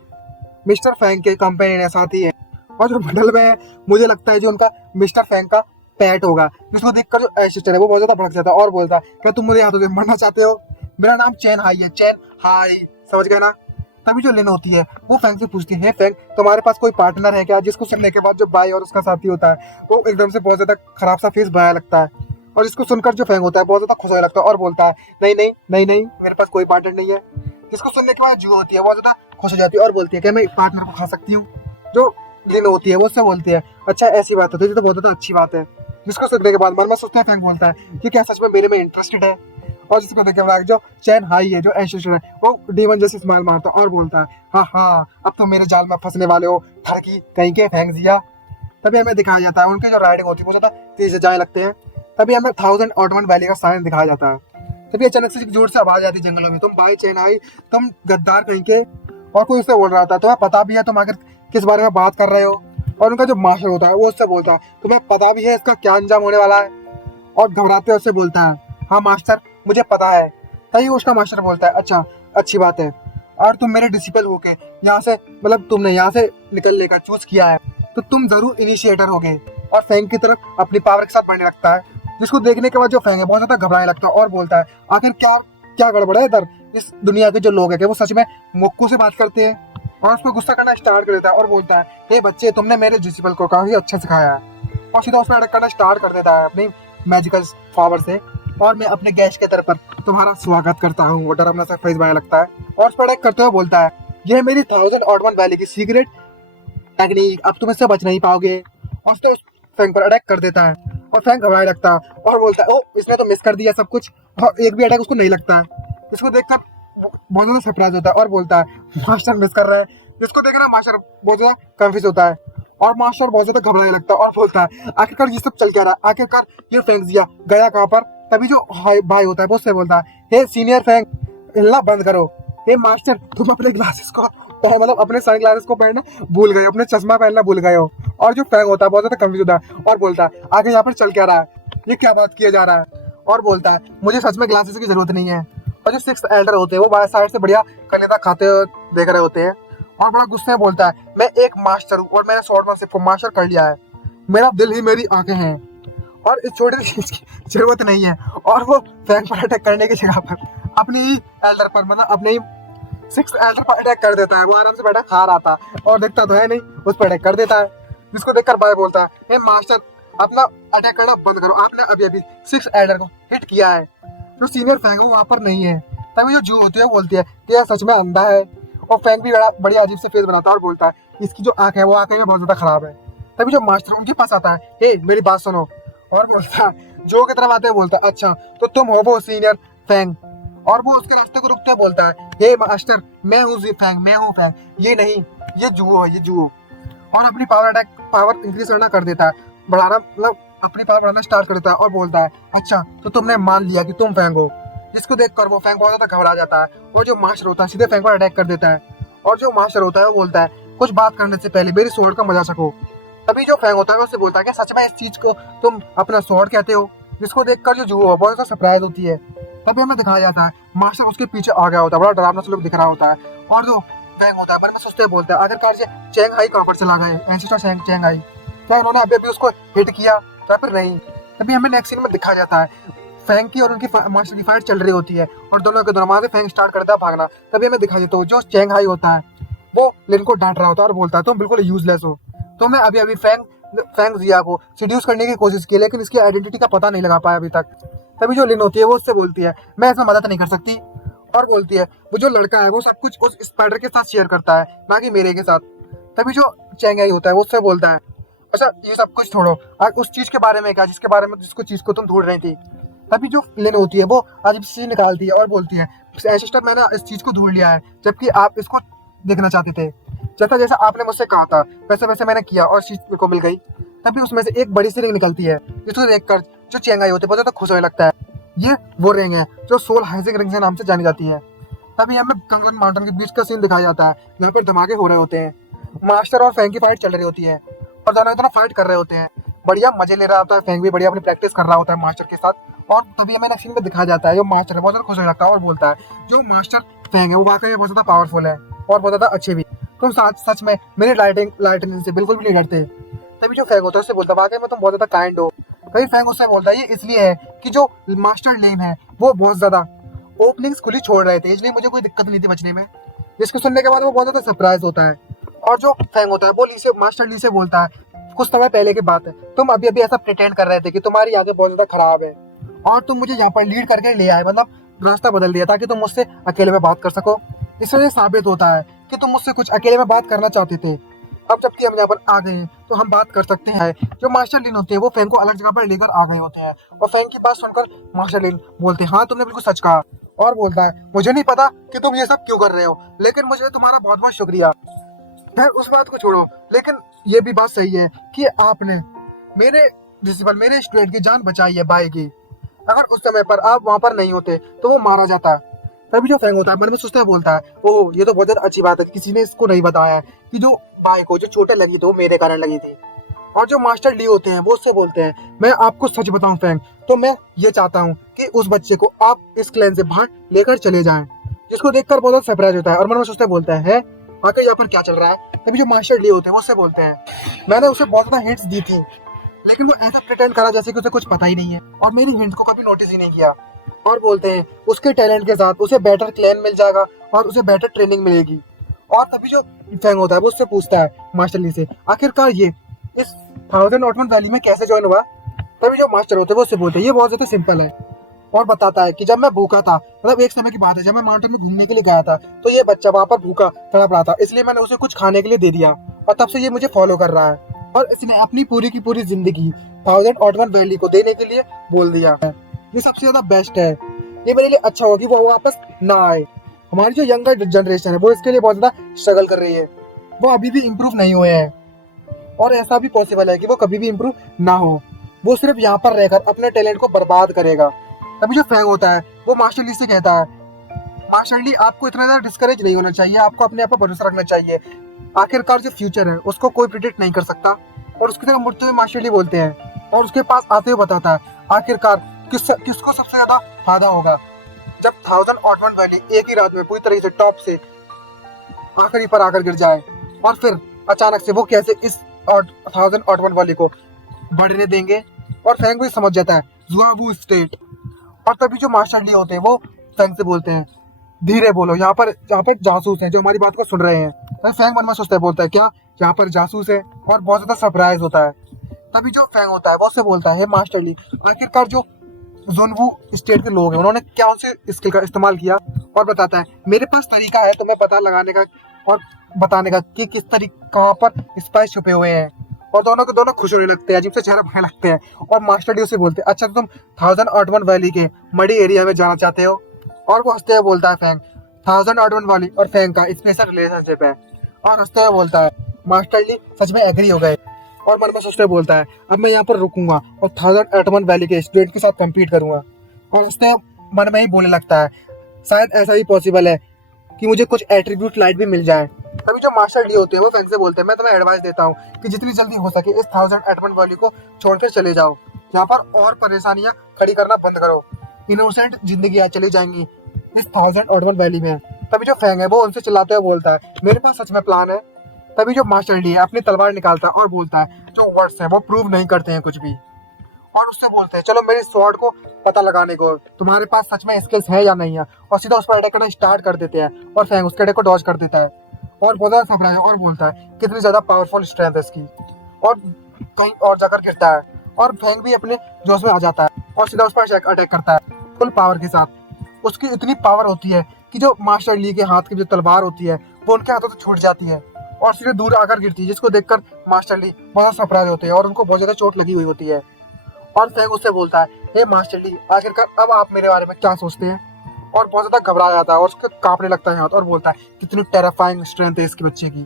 मिस्टर फैंग के कंपेनियन है, साथी है। और जो मिडल में है मुझे लगता है जो उनका मिस्टर फैंग का पैट होगा, जिसको देखकर जो एसिस्टर है वो बहुत ज्यादा भड़क जाता है और बोलता है, क्या तुम मुझे हाथों से मरना चाहते हो? मेरा नाम चैन हाई है, चैन हाई, समझ गए ना? तभी जो लिन होती है वो फैंग से पूछती है, फैंग तुम्हारे पास कोई पार्टनर है क्या? जिसको सुनने के बाद जो बाई और उसका साथी होता है वो एकदम से बहुत ज्यादा खराब सा फेस बनाया लगता है, और इसको सुनकर जो फैंग होता है बहुत ज्यादा खुश होने लगता है और बोलता है, नहीं नहीं नहीं नहीं, मेरे पास कोई पार्टनर नहीं है। इसको सुनने के बाद जू होती है बहुत ज्यादा खुश हो जाती है और बोलती है कि मैं पार्टनर को खा सकती हूँ। जो लिन होती है वो उससे बोलती है, अच्छा ऐसी बात है तो ये तो बहुत ज्यादा अच्छी बात है। जिसको सुनने के बाद मन में सोचते हैं, फैंग बोलता है कि क्या सच में मेरे में इंटरेस्टेड है? और जिसको देख के जो चैन हाई है जो एशिस्टर है वो डीमन जैसे स्माइल मारता है और बोलता है, हाँ हाँ अब तो मेरे जाल में फंसने वाले हो ठरकी कहीं के फैंग जिया। तभी हमें दिखाया जाता है उनकी जो राइडिंग होती है वो ज्यादा तेज जाने लगते हैं। तभी हमें 1000 ऑटोमन वैली का साइन दिखाया जाता है। तभी अचानक से जोर से आवाज आती है जंगलों में, तुम भाई चैन हाई, तुम गद्दार कहीं के। और कोई उससे बोल रहा था, तुम्हें पता भी है तुम आखिर किस बारे में बात कर रहे हो? और उनका जो मास्टर होता है वो उससे बोलता है, तुम्हें पता भी है इसका क्या अंजाम होने वाला है? और घबराते हुए उससे बोलता है, हाँ मास्टर मुझे पता है। तभी उसका मास्टर बोलता है, अच्छा अच्छी बात है, और तुम मेरे डिसिपल होके यहाँ से, मतलब तुमने यहाँ से निकलने का चूज किया है तो तुम जरूर इनिशिएटर होगे। और फैंग की तरफ अपनी पावर के साथ बढ़ने लगता है, जिसको देखने के बाद जो फैंग है बहुत ज्यादा घबराने लगता है और बोलता है, आखिर क्या क्या गड़बड़ है इधर? इस दुनिया के जो लोग हैं वो सच में मोक्कू से बात करते हैं? और उसको गुस्सा करना स्टार्ट कर देता है और बोलता है, हे बच्चे तुमने मेरे डिसिपल को काफी अच्छा सिखाया है। और सीधा उसमें अटैक करना स्टार्ट कर देता है अपनी मैजिकल पावर से, और मैं अपने गैस के तरफ पर तुम्हारा स्वागत करता हूँ। वो डरावना सा फेस बनाने लगता है और उस पर अटैक करते हुए बोलता है, यह मेरी 1000 ऑटोमन वैली की सीक्रेट टेक्निक, अब तुम इससे बच नहीं पाओगे। और तो उस फैंग पर अटैक कर देता है और फैंग घबराने लगता है और बोलता है, ओ इसने तो मिस कर दिया सब कुछ, और एक भी अटैक उसको नहीं लगता है। इसको देखकर बहुत ज्यादा सरप्राइज होता है और बोलता है, मास्टर मिस कर रहा है। जिसको देखना मास्टर बहुत ज्यादा कंफ्यूज होता है और मास्टर बहुत ज्यादा घबराने लगता है और बोलता है, आखिरकार ये सब चल क्या रहा है? आखिरकार ये फैंग जिया गया कहाँ पर? तभी जो भाई होता है वो उससे बोलता है, हे सीनियर फैंग हिलना बंद करो। हे मास्टर तुम अपने ग्लासेस को मतलब अपने सन ग्लासेस को पहनना भूल गए, अपने चश्मा पहनना भूल गए हो। और जो फैंग होता है बहुत ज्यादा कंफ्यूज होता है और बोलता है, आगे यहाँ पर चल क्या रहा है? ये क्या बात किया जा रहा है? और बोलता है, मुझे सच में ग्लासेस की जरूरत नहीं है। और जो 6th एल्डर होते हैं वो बाहर साइड से बढ़िया कलेदा खाते हुए देख रहे होते हैं और बड़ा गुस्से में बोलता है, मैं एक मास्टर हूँ और मैंने स्वॉर्डमैनशिप को मास्टर कर लिया है, मेरा दिल ही मेरी आंखें हैं और इस छोटे सी चीज की जरूरत नहीं है। और वो फैंग पर अटैक करने की जगह पर अपने ही एल्डर पर, मतलब अपने ही 6th एल्डर पर अटैक कर देता है। वो आराम से बैठा खा रहा था और देखता तो है नहीं, उस पर अटैक कर देता है। जिसको देखकर भाई बोलता है, हे मास्टर अपना अटैक करना बंद करो, आपने अभी अभी 6th एल्डर को हिट किया है। जो सीनियर फैंग है वो वहाँ पर नहीं है। तभी जो जू होती है बोलती है कि यह सच में अंधा है। और फैंग भी बड़ी अजीब से फेस बनाता है और बोलता है, इसकी जो आंख है वो आंखें बहुत ज्यादा खराब है। तभी जो मास्टर उनके पास आता है, हे मेरी बात सुनो, और बोलता है, जो की तरफ आते हैं बोलता है, अच्छा तो तुम हो वो सीनियर फैंग? और वो उसके रास्ते को रुकते बोलता है, हे मास्टर मैं हूँ फैंग, मैं हूँ फैंग, ये नहीं ये जू है, ये जू। और अपनी पावर इंक्रीज करना कर देता है, बढ़ाना, मतलब अपनी पावर बढ़ाना स्टार्ट कर देता है और बोलता है, अच्छा तो तुमने मान लिया कि तुम फैंग हो। जिसको देखकर वो फैंग बहुत ज्यादा घबरा जाता है और जो मास्टर होता है सीधे फैंग पर अटैक कर देता है। और जो मास्टर होता है वो बोलता है, कुछ बात करने से पहले मेरी स्वॉर्ड का मजा सको। तभी जो फैंग होता है उससे बोलता है, क्या सच में इस चीज को तुम अपना स्वॉर्ड कहते हो? जिसको देखकर जो जू बहुत ज्यादा सरप्राइज होती है। तभी हमें दिखाया जाता है मास्टर उसके पीछे आ गया होता है, बड़ा डरावना सा लुक दिख रहा होता है। और जो फैंग होता है मन में सोचते बोलता है, आखिरकार से चैंग हाई कहाँ पर चला गए? एंसेस्टर चैंग हाई, क्या उन्होंने अभी अभी उसको हिट किया या फिर नहीं? तभी हमें नेक्स्ट सीन में दिखाया जाता है फैंग की और उनकी मास्टर की फाइट चल रही होती है और दोनों के दोनों वहां से फैंग स्टार्ट करता है भागना। तभी हमें दिखाई देता है जो चैंग हाई होता है वो लिन को डांट रहा होता है और बोलता है, तुम बिल्कुल यूजलेस हो, तुमने अभी अभी फैंग जिया को सिड्यूस करने की कोशिश की लेकिन इसकी आइडेंटिटी का पता नहीं लगा पाया अभी तक। तभी जो लिन होती है वो उससे बोलती है, मैं इसमें मदद नहीं कर सकती। और बोलती है, वो जो लड़का है वो सब कुछ उस स्पाइडर के साथ शेयर करता है ना कि मेरे के साथ। तभी जो चैंग हाई होता है वो उससे बोलता है, अच्छा ये सब कुछ छोड़ो, उस चीज के बारे में क्या जिसके बारे में जिसको चीज को तुम ढूंढ रही थी? तभी जो लिन होती है वो अजीब सी चीज निकालती है और बोलती है सिस्टर मैंने इस चीज को ढूंढ लिया है, जबकि आप इसको देखना चाहते थे। जैसा जैसा आपने मुझसे कहा था वैसे वैसे मैंने किया और चीज मेरे को मिल गई। तभी उसमें से एक बड़ी सी रिंग निकलती है, जिसको देखकर जो चेंगाई होते हैं बहुत ज्यादा खुश होने लगता है। ये वो रिंग है जो सोल हाइजिंग रिंग के नाम से जानी जाती है। तभी हमें कंगन माउंटेन के बीच का सीन दिखाया जाता है, जहाँ पर धमाके हो रहे होते हैं। मास्टर और फैंग की फाइट चल रही होती है और दोनों इतना फाइट कर रहे होते हैं, बढ़िया मजे ले रहा होता है। फैंग भी बढ़िया अपनी प्रैक्टिस कर रहा होता है मास्टर के साथ। और तभी हमें नेक्स्ट सीन में दिखाया जाता है जो मास्टर है बहुत ज्यादा खुश होने लगता है और बोलता है जो मास्टर फैंग है वो वाकई में बहुत ज्यादा पावरफुल है और बहुत ज्यादा अच्छे भी। तुम सच में मेरी लाइटनिंग से बिल्कुल भी नहीं डरते। तभी जो फैंग होता है उससे बोलता है वाकई में तुम बहुत ज्यादा काइंड हो। तभी फैंग उससे बोलता है ये इसलिए है कि जो मास्टर लेन है वो बहुत ज्यादा ओपनिंग्स खुली छोड़ रहे थे, इसलिए मुझे कोई दिक्कत नहीं थी बचने में। जिसको सुनने के बाद वो बहुत ज्यादा सरप्राइज होता है। और जो फैंग होता है वो ली से मास्टर ली से बोलता है कुछ समय पहले की बात है, तुम अभी अभी ऐसा प्रिटेंड कर रहे थे कि तुम्हारी आगे बहुत ज्यादा खराब है और तुम मुझे यहाँ पर लीड करके ले आए, मतलब रास्ता बदल दिया ताकि तुम मुझसे अकेले में बात कर सको। इससे साबित होता है कि तुम मुझसे कुछ अकेले में बात करना चाहते थे। अब जबकि हम यहाँ पर आ गए हैं तो हम बात कर सकते हैं। जो मास्टर लिन होते हैं वो फैंग को अलग जगह पर लेकर आ गए होते हैं और फैंग की बात सुनकर मास्टर लिन बोलते हैं हाँ तुमने बिल्कुल सच कहा। और बोलता है मुझे नहीं पता कि तुम ये सब क्यों कर रहे हो, लेकिन मुझे तुम्हारा बहुत बहुत शुक्रिया। फिर उस बात को छोड़ो, लेकिन ये भी बात सही है कि आपने मेरे प्रिंसिपल मेरे स्टूडेंट की जान बचाई है बाई की। अगर उस समय पर आप वहाँ पर नहीं होते तो वो मारा जाता। तभी जो फैंग होता है मन में सोचता है बोलता है ओह ये तो बहुत ज्यादा अच्छी बात है किसी ने इसको नहीं बताया कि जो बाई को जो चोटें लगी थी वो मेरे कारण लगी थी। और जो मास्टर ली होते हैं वो उससे बोलते हैं मैं आपको सच बताऊं फैंग, तो मैं ये चाहता हूँ कि उस बच्चे को आप इस क्लैन से बाहर लेकर चले जाएं। जिसको देखकर बहुत ज्यादा सरप्राइज होता है और मन में सोचता है बोलता है आखिर यहाँ पर क्या चल रहा है। तभी जो मास्टर ली होते हैं वो उससे बोलते हैं मैंने उसे बहुत ज्यादा हिंट्स दी थी, लेकिन वो ऐसा प्रिटेंड करा जैसे कि उसे कुछ पता ही नहीं है और मेरी हिंट को कभी नोटिस ही नहीं किया। और बोलते हैं उसके टैलेंट के साथ उसे बेटर क्लैन मिल जाएगा और उसे बेटर ट्रेनिंग मिलेगी। और तभी जो फैंग होता है वो उससे पूछता है मास्टर ली से आखिरकार ये इस 1000 ऑटमन वैली में कैसे ज्वाइन हुआ। तभी जो मास्टर होते हैं वो उससे बोलते हैं ये बहुत ज्यादा सिंपल है। और बताता है कि जब मैं भूखा था, मतलब एक समय की बात है जब मैं माउंटेन में घूमने के लिए गया था तो ये बच्चा वहाँ पर भूखा तड़प रहा था, इसलिए मैंने उसे कुछ खाने के लिए दे दिया और तब से ये मुझे फॉलो कर रहा है और इसने अपनी पूरी की पूरी जिंदगी 1000 ऑटमन वैली को देने के लिए बोल दिया है। ये सबसे ज्यादा बेस्ट है, ये मेरे लिए अच्छा होगा कि वो वापस ना आए। हमारी जो यंगर जनरेशन है वो इसके लिए बहुत ज्यादा स्ट्रगल कर रही है, वो अभी भी इम्प्रूव नहीं हुए हैं और ऐसा भी पॉसिबल है कि वो कभी भी इम्प्रूव ना हो, वो सिर्फ यहाँ पर रहकर अपने टैलेंट को बर्बाद करेगा। तभी जो फैंग होता है वो मास्टर ली से कहता है मास्टर ली आपको इतना ज्यादा डिस्करेज नहीं होना चाहिए, आपको अपने आप पर भरोसा रखना चाहिए। आखिरकार जो फ्यूचर है उसको कोई प्रिडिक्ट नहीं कर सकता। और उसकी तरफ मुड़ते हुए मास्टर ली बोलते हैं और उसके पास आते हुए बताता है आखिरकार किसको सबसे ज्यादा फायदा होगा जब 1000 ऑटमन वैली एक ही रात में पूरी तरीके से टॉप से आखिरी पर आकर गिर जाए और फिर अचानक से वो कैसे इस 1000 ऑटमन वैली को बढ़ने देंगे। और फैंग भी समझ जाता है जुआबू स्टेट। और तभी जो मास्टर ली होते हैं वो फैंग से बोलते हैं धीरे बोलो, यहाँ पर जासूस हैं जो हमारी बात को सुन रहे हैं। तो फैंग मन में सोचता है बोलता है क्या यहाँ पर जासूस है, और बहुत ज्यादा सरप्राइज होता है। तभी जो फैंग होता है वो उससे बोलता है मास्टर ली आखिरकार जो जोनवू स्टेट के लोग हैं उन्होंने क्या उनसे स्किल का इस्तेमाल किया। और बताता है मेरे पास तरीका है तुम्हें पता लगाने का और बताने का कि किस तरीके कहाँ पर स्पाइस छुपे हुए हैं। और दोनों के दोनों खुश होने लगते हैं, अजीब से चेहरा बनाने लगते हैं। और मास्टर डी उसे बोलते हैं अच्छा तो तुम 1000 ऑटमन वैली के मडी एरिया में जाना चाहते हो। और वो हंसते हुए बोलता है फैंग 1000 ऑटमन वैली और फैंग का स्पेशल रिलेशनशिप है। और हंसते हुए बोलता है मास्टर डी सच में एग्री हो गए। और मन में सोचते बोलता है अब मैं यहाँ पर रुकूंगा और 1000 ऑटमन वैली के स्टूडेंट के साथ कम्पीट करूंगा। और हंसते मन में ही बोलने लगता है शायद ऐसा ही पॉसिबल है कि मुझे कुछ एट्रीब्यूट लाइट भी मिल जाए। तभी जो मास्टर डी होते हैं वो फैंग से बोलते हैं मैं तुम्हें एडवाइस देता हूँ कि जितनी जल्दी हो सके इस 1000 ऑटमन वैली को छोड़कर चले जाओ, यहाँ पर और परेशानियां खड़ी करना बंद करो, इनोसेंट जिंदगी चली जाएंगी इस 1000 ऑटमन वैली में। तभी जो फैंग है वो उनसे चिल्लाते हुए बोलता है मेरे पास सच में प्लान है। तभी जो मास्टर डी है अपनी तलवार निकालता है और बोलता है जो वर्ड्स हैं वो प्रूव नहीं करते हैं कुछ भी। और उससे बोलते हैं चलो मेरी स्वॉर्ड को पता लगाने को तुम्हारे पास सच में स्किल्स है या नहीं है। और सीधा उस पर अटैक करना स्टार्ट कर देते हैं और फैंग उसके अटैक को डॉज कर देता है और बहुत ज्यादा घबराया और बोलता है कितनी ज्यादा पावरफुल स्ट्रेंथ है इसकी, और कहीं और जाकर गिरता है। और फैंग भी अपने जोश में आ जाता है और सीधा उस पर अटैक करता है फुल पावर के साथ। उसकी इतनी पावर होती है कि जो मास्टर ली के हाथ की जो तलवार होती है वो उनके हाथों से छूट जाती है और सीधे दूर आकर गिरती है, जिसको देखकर मास्टर ली बहुत सरप्राइज होते हैं और उनको बहुत ज्यादा चोट लगी हुई होती है। और फैंग उससे बोलता है हे मास्टर ली, आखिरकार अब आप मेरे बारे में क्या सोचते हैं? और बहुत ज्यादा घबरा जाता है और उसके कांपने लगता है हाथ और बोलता है कितनी टेराफाइंग स्ट्रेंथ है इसके बच्चे की।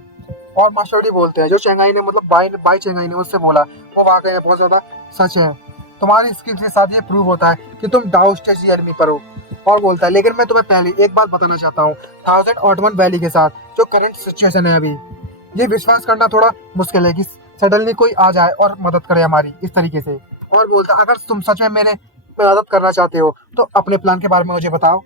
और मास्टर डी बोलते हैं जो चेंगाई ने मतलब बाई चेंगाई ने मुझसे बोला वो वाकई है, बहुत ज्यादा सच है। तुम्हारी स्किल के साथ ये प्रूव होता है कि तुम डाउ स्टेज एनिमी पर हो। और बोलता है लेकिन मैं तुम्हें पहले एक बात बताना चाहता हूँ, 1001 वैली के साथ जो करंट सिचुएशन है अभी, ये विश्वास करना थोड़ा मुश्किल है कि सडनली कोई आ जाए और मदद करे हमारी इस तरीके से। और बोलता है अगर तुम सच में मेरे मदद करना चाहते हो तो अपने प्लान के बारे में मुझे बताओ।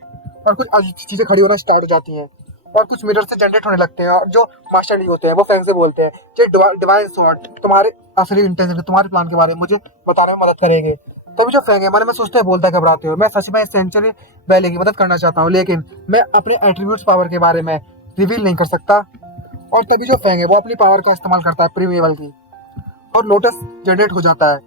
और कुछ अजीब चीजें खड़ी होना स्टार्ट हो जाती हैं और कुछ मिरर से जनरेट होने लगते हैं और जो मास्टर डी होते हैं वो फैंग से बोलते हैं कि डिवाइन स्वॉर्ड तुम्हारे असली इंटेंशन तुम्हारे प्लान के बारे में मुझे बताने में मदद करेंगे। तभी जो फैंग है मन में सोचते हैं बोलता है घबराते हो, मैं सच में सेंचुरी वैली की मदद करना चाहता हूँ लेकिन मैं अपने एट्रीब्यूट्स पावर के बारे में रिवील नहीं कर सकता। और तभी जो फैंग है वो अपनी पावर का इस्तेमाल करता है प्रीमेबल की और लोटस जनरेट हो जाता है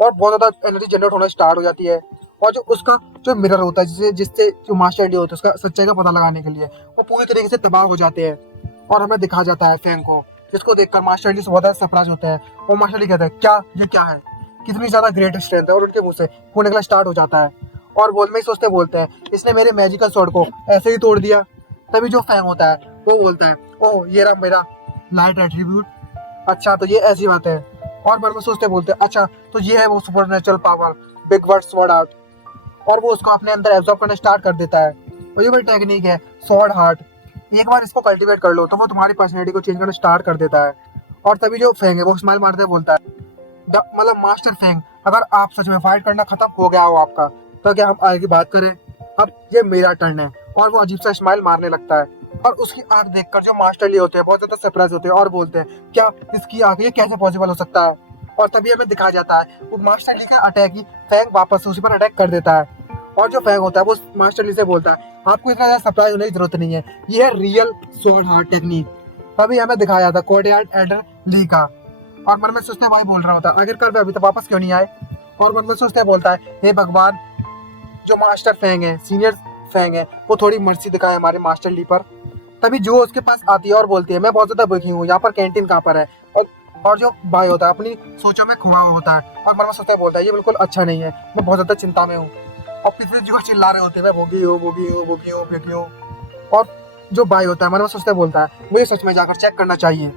और बहुत ज्यादा एनर्जी जनरेट होना स्टार्ट हो जाती है। और जो उसका जो मिरर होता है जिससे जिससे जो मास्टर डी होता है उसका सच्चाई का पता लगाने के लिए वो पूरी तरीके से तबाह हो जाते हैं और हमें दिखा जाता है फैंग को, जिसको देखकर मास्टर डी बहुत ज्यादा सरप्राइज होते हैं। और मास्टर डी कहता है क्या ये क्या है, कितनी ज्यादा ग्रेट स्ट्रेंथ है, और उनके मुंह से खून निकलना स्टार्ट हो जाता है और बोल में सोचते बोलते हैं इसने मेरे मैजिकल स्वॉर्ड को ऐसे ही तोड़ दिया। तभी जो फैंग होता है वो बोलता है ओह ये रहा मेरा लाइट एट्रीब्यूट, अच्छा तो ये ऐसी बात है। और मन में सोचते बोलते हैं अच्छा तो ये है वो super natural power big word sword art, और वो उसको अपने अंदर एब्जॉर्ब करना स्टार्ट कर देता है। और ये वही टेक्निक है स्वॉर्ड हार्ट, एक बार इसको कल्टीवेट कर लो तो वो तुम्हारी पर्सनैलिटी को चेंज करना स्टार्ट कर देता है। और तभी जो फैंग है वो स्माइल मारते हुए बोलता है मतलब मास्टर फैंग अगर आप सच में फाइट करना खत्म हो गया हो आपका तो क्या हम आगे की बात करें, अब ये मेरा टर्न है। और वो अजीब सा स्माइल मारने लगता है और उसकी आंख देखकर जो मास्टर ली होते हैं बहुत ज्यादा सरप्राइज होते हैं और बोलते हैं क्या इसकी आंख ये कैसे पॉसिबल हो सकता है। और तभी हमें दिखाया जाता है वो मास्टर ली का अटैक ही फैंग वापस उसी पर अटैक कर देता है। और जो फैंग होता है वो मास्टर ली से बोलता है आपको इतना ज्यादा सरप्राइज होने की जरूरत नहीं है, ये है रियल स्वॉर्ड हार्ट टेक्निक। तभी हमें दिखाया जाता है कोर्टयार्ड एल्डर ली का। और मन में सोचते भाई बोल रहा होता है आखिरकार वे अभी तक वापस क्यों नहीं आए। और मन में सोचते बोलता है हे भगवान जो मास्टर फैंग है सीनियर फैंग है वो थोड़ी मर्सी दिखाए हमारे मास्टर ली पर। तभी जो उसके पास आती है और बोलती है मैं बहुत ज्यादा भूखी हूँ, यहाँ पर कैंटीन कहाँ पर है। और जो भाई होता है अपनी सोचों में खोया हुआ होता है और मन में सोचता है बोलता है ये बिल्कुल अच्छा नहीं है, मैं बहुत ज्यादा चिंता में हूँ। और पिछले जो चिल्ला रहे होते हैं मैं भूखी हूँ भूखी हूँ भूखी हूँ भूखी हूँ। और जो भाई होता है मन में सोचता है बोलता है मुझे सच में जाकर चेक करना चाहिए।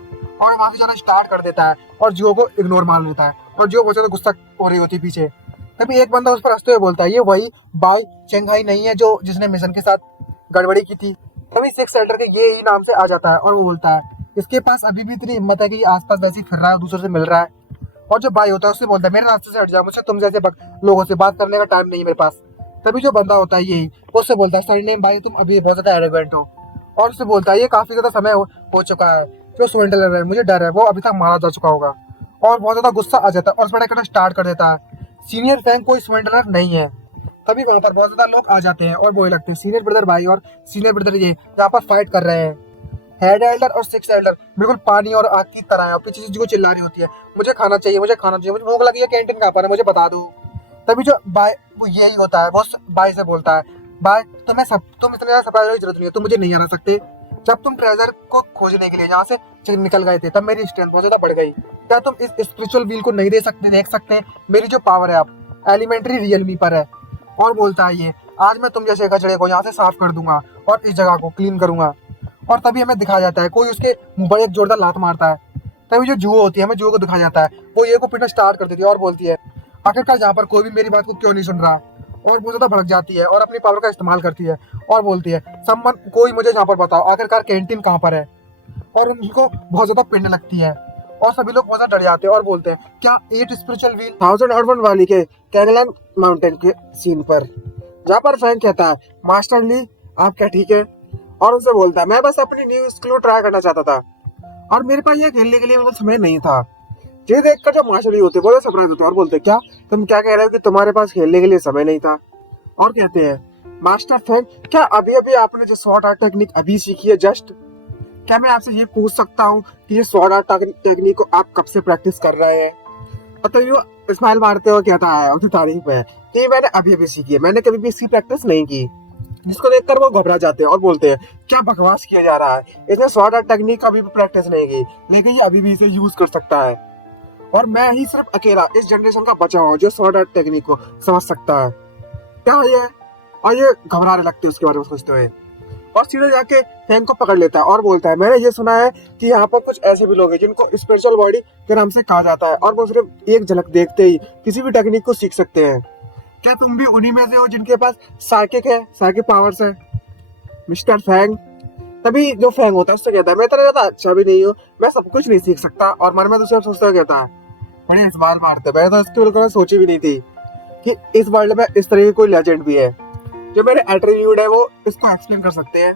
और वहां से जाना स्टार्ट कर देता है और जियो को इग्नोर मार लेता है और जियो बहुत ज्यादा गुस्सा हो रही होती है पीछे। तभी एक बंदा उस पर हंसते हुए बोलता है ये वही बाई चेंगाई नहीं है जो जिसने मिशन के साथ गड़बड़ी की थी। तभी सिक्स सेल्टर के ये ही नाम से आ जाता है और वो बोलता है इसके पास अभी भी इतनी हिम्मत है कि आसपास वैसे ही फिर रहा है दूसरों से मिल रहा है। और जो भाई होता है उससे बोलता है मेरे रास्ते से हट जाओ, मुझसे तुम जैसे लोगों से बात करने का टाइम नहीं है मेरे पास। तभी जो बंदा होता है यही वो उससे बोलता है सर नेम भाई तुम अभी बहुत ज्यादा एरोगेंट हो। और उससे बोलता है ये काफी ज्यादा समय हो चुका है, जो स्वेंडलर है मुझे डर है वो अभी तक मारा जा चुका होगा। और बहुत ज्यादा गुस्सा आ जाता है और स्वेटर करना स्टार्ट कर देता है सीनियर फैंग कोई स्वेंडलर नहीं है। तभी वहां पर बहुत ज्यादा लोग आ जाते हैं और बोलने लगते हैं सीनियर ब्रदर भाई और सीनियर ब्रदर ये यहाँ पर फाइट कर रहे हैं। हेड एल्डर और सिक्स एल्डर बिल्कुल पानी और आग की तरह है और पीछे चीज को चिल्ला रही होती है मुझे खाना चाहिए मुझे खाना चाहिए, मुझे भूख लगी है, कैंटीन कहाँ पर है मुझे बता दो। तभी जो बाय वो यही होता है वो बाय से बोलता है बाय तुम इतने ज्यादा सरप्राइज होने की जरूरत नहीं है, तुम मुझे नहीं आना सकते। जब तुम ट्रेजर को खोजने के लिए यहाँ से निकल गए थे तब मेरी स्ट्रेंथ बहुत ज्यादा बढ़ गई, क्या तुम इस स्पिरिचुअल व्हील को नहीं देख सकते मेरी जो पावर है आप एलिमेंट्री रियल मी पर है। और बोलता है ये आज मैं तुम जैसे कचड़े को यहाँ से साफ कर दूंगा और इस जगह को क्लीन करूंगा। और तभी हमें दिखाया जाता है कोई उसके मुंह एक जोरदार लात मारता है। तभी जो जुओ होती है हमें जुओ को दिखाया जाता है वो ये को पीटना स्टार्ट कर देती है और बोलती है आखिरकार यहाँ पर कोई भी मेरी बात को क्यों नहीं सुन रहा। और बहुत ज्यादा भड़क जाती है और अपनी पावर का इस्तेमाल करती है और बोलती है सम्मन कोई मुझे यहाँ पर बताओ आखिरकार कैंटीन कहाँ पर है। और उनको बहुत ज्यादा पिटने लगती है और सभी लोग बहुत ज्यादा डर जाते हैं और बोलते हैं क्या 8 स्पिरिचुअल व्हील 1001 वाली के कैंगलैंड माउंटेन के सीन पर, जहाँ पर फैंग कहता है मास्टर ली आप क्या ठीक है। और उनसे बोलता है मैं बस अपनी न्यू स्किल ट्राई करना चाहता था और मेरे पास ये खेलने के लिए मतलब समय नहीं था। ये देखकर जो मास्टर ली होते हैं बहुत सरप्राइज होते हैं और बोलते हैं क्या तुम क्या कह रहे हो कि तुम्हारे पास खेलने के लिए समय नहीं था। और कहते हैं मास्टर फैंग क्या अभी अभी आपने जो स्वॉर्ड आर्ट टेक्निक अभी सीखी है जस्ट, क्या मैं आपसे ये पूछ सकता हूँ कि ये स्वॉर्ड आर्ट टेक्निक को आप कब से प्रैक्टिस कर रहे हैं। तो ये स्माइल मारते हुए कहता है उसकी तारीफ है कि मैंने अभी अभी सीखी है, मैंने कभी भी इसकी प्रैक्टिस नहीं की। जिसको देखकर वो घबरा जाते हैं और बोलते हैं क्या बकवास किया जा रहा है, इसने स्वॉर्ड आर्ट टेक्निक का भी प्रैक्टिस नहीं की लेकिन ये अभी भी इसे यूज कर सकता है। और मैं ही सिर्फ अकेला इस जनरेशन का बचा हूँ जो स्वॉर्ड आर्ट टेक्निक को समझ सकता है। क्या ये? और ये घबराने लगते हैं उसके बारे में सोचते हुए, और सीधे जाके फैंग को पकड़ लेता है और बोलता है, मैंने ये सुना है कि यहाँ पर कुछ ऐसे भी लोग हैं जिनको स्पिरिचुअल बॉडी के नाम से कहा जाता है और वो सिर्फ एक झलक देखते ही किसी भी टेक्निक को सीख सकते हैं। क्या तुम भी उन्हीं में से हो जिनके पास साइकिक पावर्स है मिस्टर फैंग? तभी जो फैंग होता है उससे कहता है, मैं तेरा ज्यादा अच्छा भी नहीं हूँ, मैं सब कुछ नहीं सीख सकता। और मन में तो सिर्फ सोचता कहता है, बड़े इस्तेमाल मारते। मैंने तो इसके बिल्कुल सोची भी नहीं थी कि इस वर्ल्ड में इस तरह की कोई लेजेंड भी है जो मेरे एट्रीब्यूट है वो इसको एक्सप्लेन कर सकते हैं।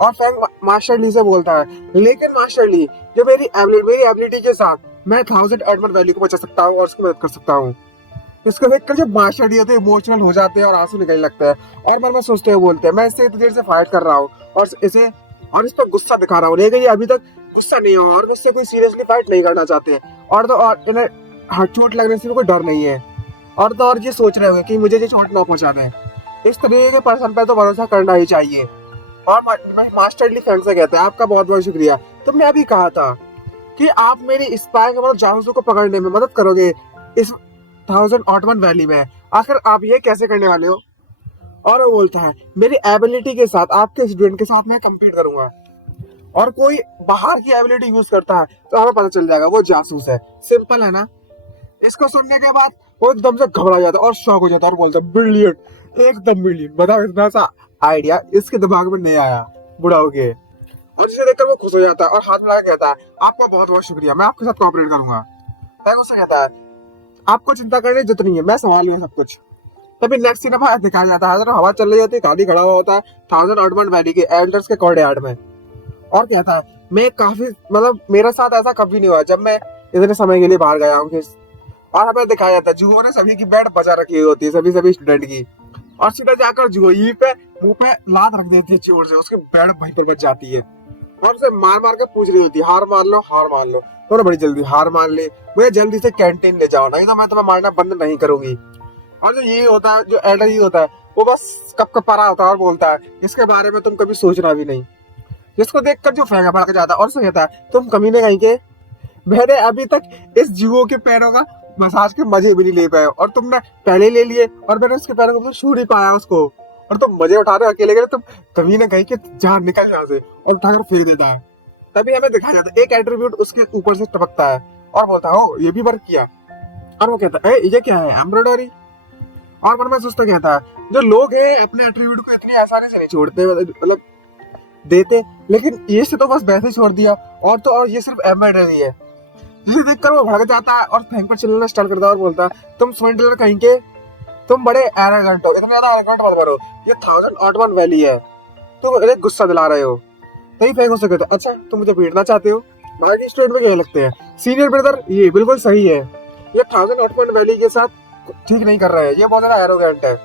और फैंग मास्टर ली से बोलता है, लेकिन मास्टर ली, जो मेरी एबिलिटी के साथ मैं 1000 एडमंड वैल्यू को बचा सकता हूँ और उसकी मदद कर सकता हूँ। इसको देखकर जब मास्टर डी होते हैं इमोशनल हो जाते हैं और आंसू निकलने लगता है और मन में सोचते हुए बोलते हैं, मैं इससे इतनी देर से फाइट कर रहा हूँ और इस पर गुस्सा दिखा रहा हूँ, लेकिन ये अभी तक गुस्सा नहीं हुआ और इससे कोई सीरियसली फाइट नहीं करना चाहते। और इन्हें चोट लगने से भी कोई डर नहीं है। और ये सोच रहे होंगे कि मुझे ये चोट ना पहुंचाना है। इस तरीके के पर्सन पर तो भरोसा करना ही चाहिए। और मास्टर ली फैंग से कहते हैं, आपका बहुत बहुत शुक्रिया। तुमने अभी कहा था कि आप मेरी स्पाई के मतलब जासूसों को पकड़ने में मदद करोगे इस 1000 ऑटमन वैली में। आखिर आप ये कैसे करने वाले हो? और वो बोलता है, मेरी एबिलिटी के साथ आपके स्टूडेंट के साथ मैं कम्पीट करूंगा और कोई बाहर की एबिलिटी यूज करता है तो हमें पता चल जाएगा वो जासूस है। सिंपल है ना? इसको सुनने के बाद वो एकदम से घबरा जाता है और शॉक हो जाता है और बोलता है, ब्रिलियंट, एकदम ब्रिलियंट। बताओ, इतना सा आइडिया इसके दिमाग में नहीं आया बुढ़ा हो के। और जिसे देखकर वो खुश हो जाता है और हाथ मिला के कहता है, आपका बहुत बहुत शुक्रिया, मैं आपके साथ कोऑपरेट करूंगा। फैंग उससे कहता है, आपको चिंता करने की जरूरत नहीं है, मैं संभाल लूंगा सब कुछ। तभी नेक्स्ट सीन में दिखाया जाता है, हवा चल रही होती है, गाड़ी खड़ा हुआ होता है 1000 ऑटमन वैली के एल्डर्स के कोर्टयार्ड में और कहता है, मैं काफी मतलब मेरे साथ ऐसा कभी नहीं हुआ जब मैं इतने समय के लिए बाहर गया हूँ। और हमें दिखाया जाता है जुओ ने सभी की बेड बचा रखी हुई होती है, सभी स्टूडेंट की, और सीधा जाकर जुओ यहीं पे मुंह पे लात रख देती है जोर से, उसकी बेड वहीं पर बच जाती है और उसे मार मार कर पूछ रही होती है, हार मान लो हार मान लो। तो बड़ी जल्दी हार मान ले, मुझे जल्दी से कैंटीन ले जाओ, नहीं तो मैं तुम्हें मारना बंद नहीं करूंगी। और जो ये होता है, जो एल्डर ये होता है, वो बस कप परा होता है और बोलता है, इसके बारे में तुम कभी सोचना भी नहीं। जिसको देखकर जो फेंका भड़क जाता है और उसे कहता है, तुम कमीने कहीं के, मैंने अभी तक इस जुओ के पैरों का मसाज के मजे भी नहीं ले पाए और तुमने पहले ले लिए और मैंने उसके पैरों को छू नहीं पाया उसको, और तुम मजे उठा रहे हो अकेले के। तुम कमीने कहीं के, जहाँ निकल यहाँ से, और उठाकर फेंक देता है। तभी हमें दिखाया जाता है एक एट्रीब्यूट उसके ऊपर से टपकता है और बोलता है, ओ ये भी वर्क किया। और वो कहता है, ये क्या है, एम्ब्रॉयडरी? और मन में सोचता कहता है, जो लोग हैं अपने एट्रीब्यूट को इतनी आसानी से नहीं छोड़ते, मतलब देते, लेकिन ये से तो बस वैसे ही छोड़ दिया। और ये सिर्फ एम्ब्रॉयडरी है। जिसे देखकर वो भड़क जाता है और फैंग पर चिल्लाना स्टार्ट करता है और बोलता है, तुम स्विंडलर कहीं के, तुम बड़े एरोगेंट हो, इतने ज्यादा एरोगेंट मत बनो, ये 1000 ऑटमन वैली है, तुम मुझे गुस्सा दिला रहे हो। तभी फैंग उससे कहता है, अच्छा तुम मुझे पीटना चाहते हो? बाकी स्टूडेंट में क्या लगते हैं, सीनियर ब्रदर ये बिल्कुल सही है, ये 1000 ऑटमन वैली के साथ ठीक नहीं कर रहे हैं, ये बहुत ज्यादा एरोगेंट है।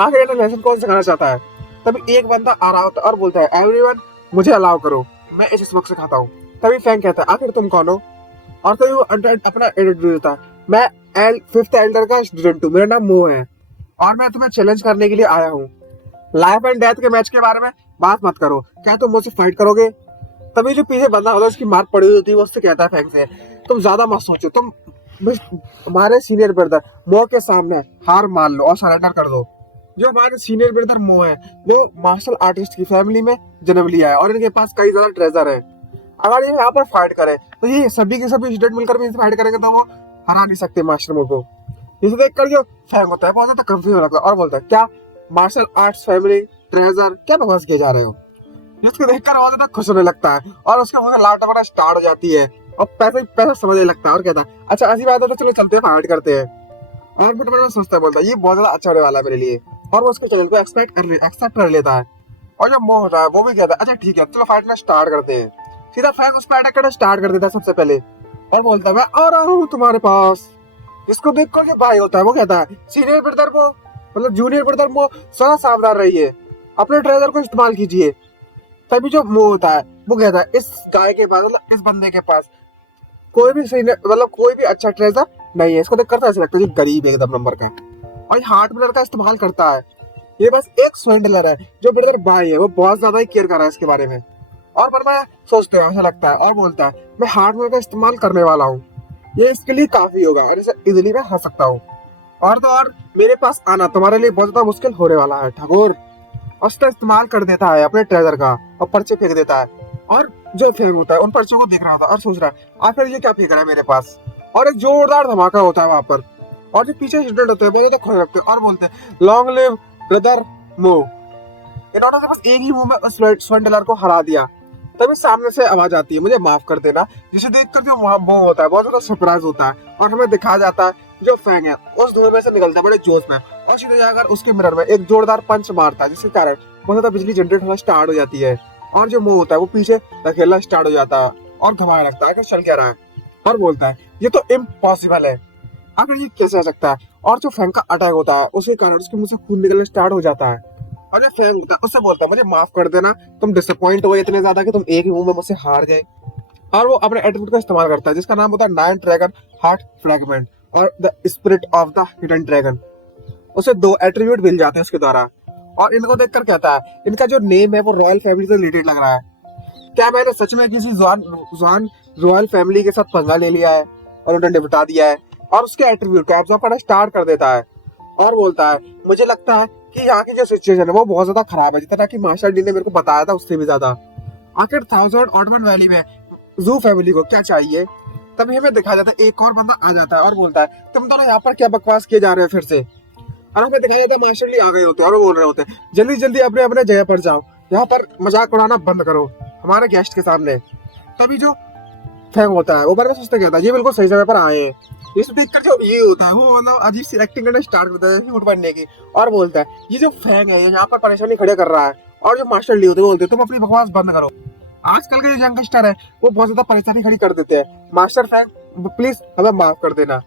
आखिर इन्हें लेसन कौन सिखाना चाहता है? तभी एक बंदा आ रहा होता है और बोलता है, एवरीवन मुझे अलाउ करो, मैं इस स्मोक से खाता हूँ। तभी फैंग कहता है, आखिर तुम कौन हो? और तभी वो अपना इंट्रोड्यूस देता है, मैं 5th एल्डर का स्टूडेंट हूँ, मेरा नाम मो है और मैं तुम्हें चैलेंज करने के लिए आया हूँ। लाइफ एंड डेथ के मैच के बारे में बात मत करो, क्या तुम मुझसे फाइट करोगे? तभी जो पीछे बंदा होता है उसकी मार पड़ी होती है, वो उससे कहता है फैंग से, तुम ज्यादा मत सोचो, तुम हमारे सीनियर ब्रदर मो के सामने हार मान लो और सरेंडर कर दो। जो हमारे सीनियर ब्रदर मो है वो मार्शल आर्टिस्ट की फैमिली में जन्म लिया है और इनके पास कई ज्यादा ट्रेजर है। अगर ये यहाँ पर फाइट करे तो ये सभी के सभी स्टूडेंट मिलकर भी फाइट करेंगे तो वो हरा नहीं सकते मास्टर मो को। इसे देखकर जो फैंग होता है बहुत ज्यादा कंफ्यूज लगता है और बोलता है, क्या मार्शल आर्ट्स फैमिली ट्रेजर, क्या बकवास किए जा रहे हो? जिसको देखकर बहुत ज्यादा खुश होने लगता है और उसके मुंह से लार टपकना स्टार्ट हो जाती है और पैसा समझने लगता है और कहता है, अच्छा ऐसी बात है तो चलो चलते हैं, फाइट करते हैं। और फिर मैं सोचता है, बोलता है, ये बहुत ज्यादा अच्छा होने वाला है मेरे लिए, और वो उसके चैलेंज को एक्सेप्ट कर लेता है। और जो मो होता है वो भी कहता है, अच्छा ठीक है चलो फाइट में स्टार्ट करते हैं। सीधा फैंग उस पर अटैक करना स्टार्ट कर देता है सबसे पहले और बोलता है, मैं आ रहा हूँ तुम्हारे पास। इसको देखकर जो भाई होता है वो कहता है, सीनियर ब्रदर मो मतलब जूनियर ब्रदर मो, थोड़ा सावधान रहिए, अपने ट्रेजर को इस्तेमाल कीजिए। तभी जो मो होता है वो कहता है, इस गाय के पास मतलब इस बंदे के पास कोई भी मतलब कोई भी अच्छा ट्रेजर नहीं है। इसको देख करता ऐसा लगता है गरीब एकदम नंबर का, और हार्ट ब्रदर का इस्तेमाल करता है। ये बस एक स्विंडलर है, जो ब्रदर भाई है वो बहुत ज्यादा ही केयर कर रहा है इसके बारे में। और पर मैं सोचते हैं ऐसा लगता है और बोलता है, मैं हार्ट ब्रदर का इस्तेमाल करने वाला हूँ। ये इसके लिए काफी होगा और इसे इजिली मैं हंस सकता हूँ। और तो और मेरे पास आना तुम्हारे लिए बहुत ज्यादा मुश्किल होने वाला है ठाकुर। और उसका इस्तेमाल कर देता है अपने ट्रेजर का और पर्चे फेंक देता है। और जो फेंक होता है उन पर्चों को देख रहा था और सोच रहा है आखिर ये क्या फेंक रहा है मेरे पास। और एक जोरदार धमाका होता है वहां पर। और जो पीछे स्टूडेंट होते हैं बहुत ज्यादा खुश रखते हैं और बोलते हैं लॉन्ग लिव ब्रदर मो। इन्होंने तो बस एक ही मुंह में उस स्वंडलर को हरा दिया। तभी सामने से आवाज आती है मुझे माफ कर देना, जिसे देखकर जो वहां वो होता है बहुत ज्यादा सरप्राइज होता है। और हमें दिखाया जाता है जो फैंग है उस धुएं में से निकलता है बड़े जोश में और सीधे जाकर उसके मिरर में एक जोरदार पंच मारता है, जिसके कारण बहुत ज्यादा बिजली जनरेट होना स्टार्ट हो जाती है। और जो मुंह होता है वो पीछे धकेलना स्टार्ट हो जाता है और घुमाने लगता है कि चल क्या रहा है। और बोलता है ये तो इम्पॉसिबल है, आखिर ये कैसे हो सकता है। और जो फैंग का अटैक होता है उसके कारण उसके मुंह से खून निकलना स्टार्ट हो जाता है। और जो फैंग होता है उससे बोलता है मुझे माफ कर देना, तुम डिसअपॉइंट हुए इतने ज्यादा कि तुम एक ही मुंह में मुझसे हार गए। और वो अपने एट्रीब्यूट का इस्तेमाल करता है जिसका नाम होता है नाइन ड्रैगन हार्ट फ्रैगमेंट और the spirit of the hidden dragon. उसे 2 एट्रीब्यूट मिल जाते हैं उसके द्वारा। और इनको देखकर कहता है इनका जो नेम है वो रॉयल फैमिली से रिलेटेड लग रहा है। क्या मैंने सच में किसी जवान रॉयल फैमिली के साथ पंगा ले लिया है और उन्हें निपटा दिया है। और उसके एट्रीब्यूट को ऑब्जर्व करना स्टार्ट कर देता है और बोलता है मुझे लगता है कि यहाँ की जो सिचुएशन है वो बहुत ज्यादा खराब है, जितना कि मास्टर डी ने मेरे को बताया था उससे भी ज्यादा। आखिर 1000 ऑटमन वैली में जू फैमिली को क्या चाहिए। तभी हमें दिखा जाता है एक और बंदा आ जाता है और बोलता है तुम दोनों यहाँ पर क्या बकवास किए जा रहे हो फिर से। और हमें दिखाया जाता है मास्टर ली आ गए होते हैं और वो बोल रहे होते हैं जल्दी जल्दी अपने अपने जगह पर जाओ, यहाँ पर मजाक उड़ाना बंद करो हमारे गेस्ट के सामने। तभी जो फैंग होता है वो बार बार सोचते कहता है ये बिल्कुल सही समय पर आए हैं। ये सब देखकर जो ये होता है वो मतलब अजीब सी एक्टिंग करना स्टार्ट करता है क्यूट बनने की। और बोलता है ये जो फैंग है यहाँ पर परेशानी खड़े कर रहा है। और जो मास्टर ली होते हैं बोलते हैं तुम अपनी बकवास बंद करो। आजकल के जो यंगस्टर है वो बहुत ज्यादा परेशानी खड़ी कर देते हैं, मास्टर फैंग प्लीज हमें माफ कर देना।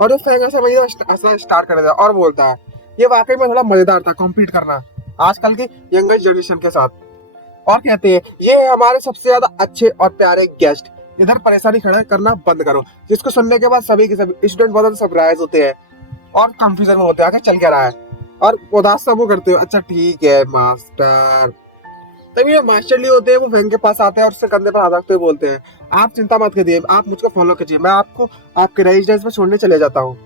और जो फैंग ऐसा वही स्टार्ट कर देता है और बोलता है ये वाकई में थोड़ा मजेदार था कॉम्पीट करना आजकल के यंगेस्ट जनरेशन के साथ। और कहते हैं ये हमारे सबसे ज्यादा अच्छे और प्यारे गेस्ट, इधर परेशानी खड़ा करना बंद करो। जिसको सुनने के बाद सभी के सभी स्टूडेंट बहुत सरप्राइज होते हैं और कंफ्यूजन में होते हैं आखिर चल क्या रहा है। और उदास सा वो करते हो अच्छा ठीक है मास्टर। तभी ये मास्टर ली होते हैं वो फैंग के पास आते हैं और उससे कंधे पर हाथ रखते हुए बोलते हैं आप चिंता मत करिए, आप मुझको फॉलो कीजिए, मैं आपको आपके रेजिडेंस में छोड़ने चले जाता हूँ।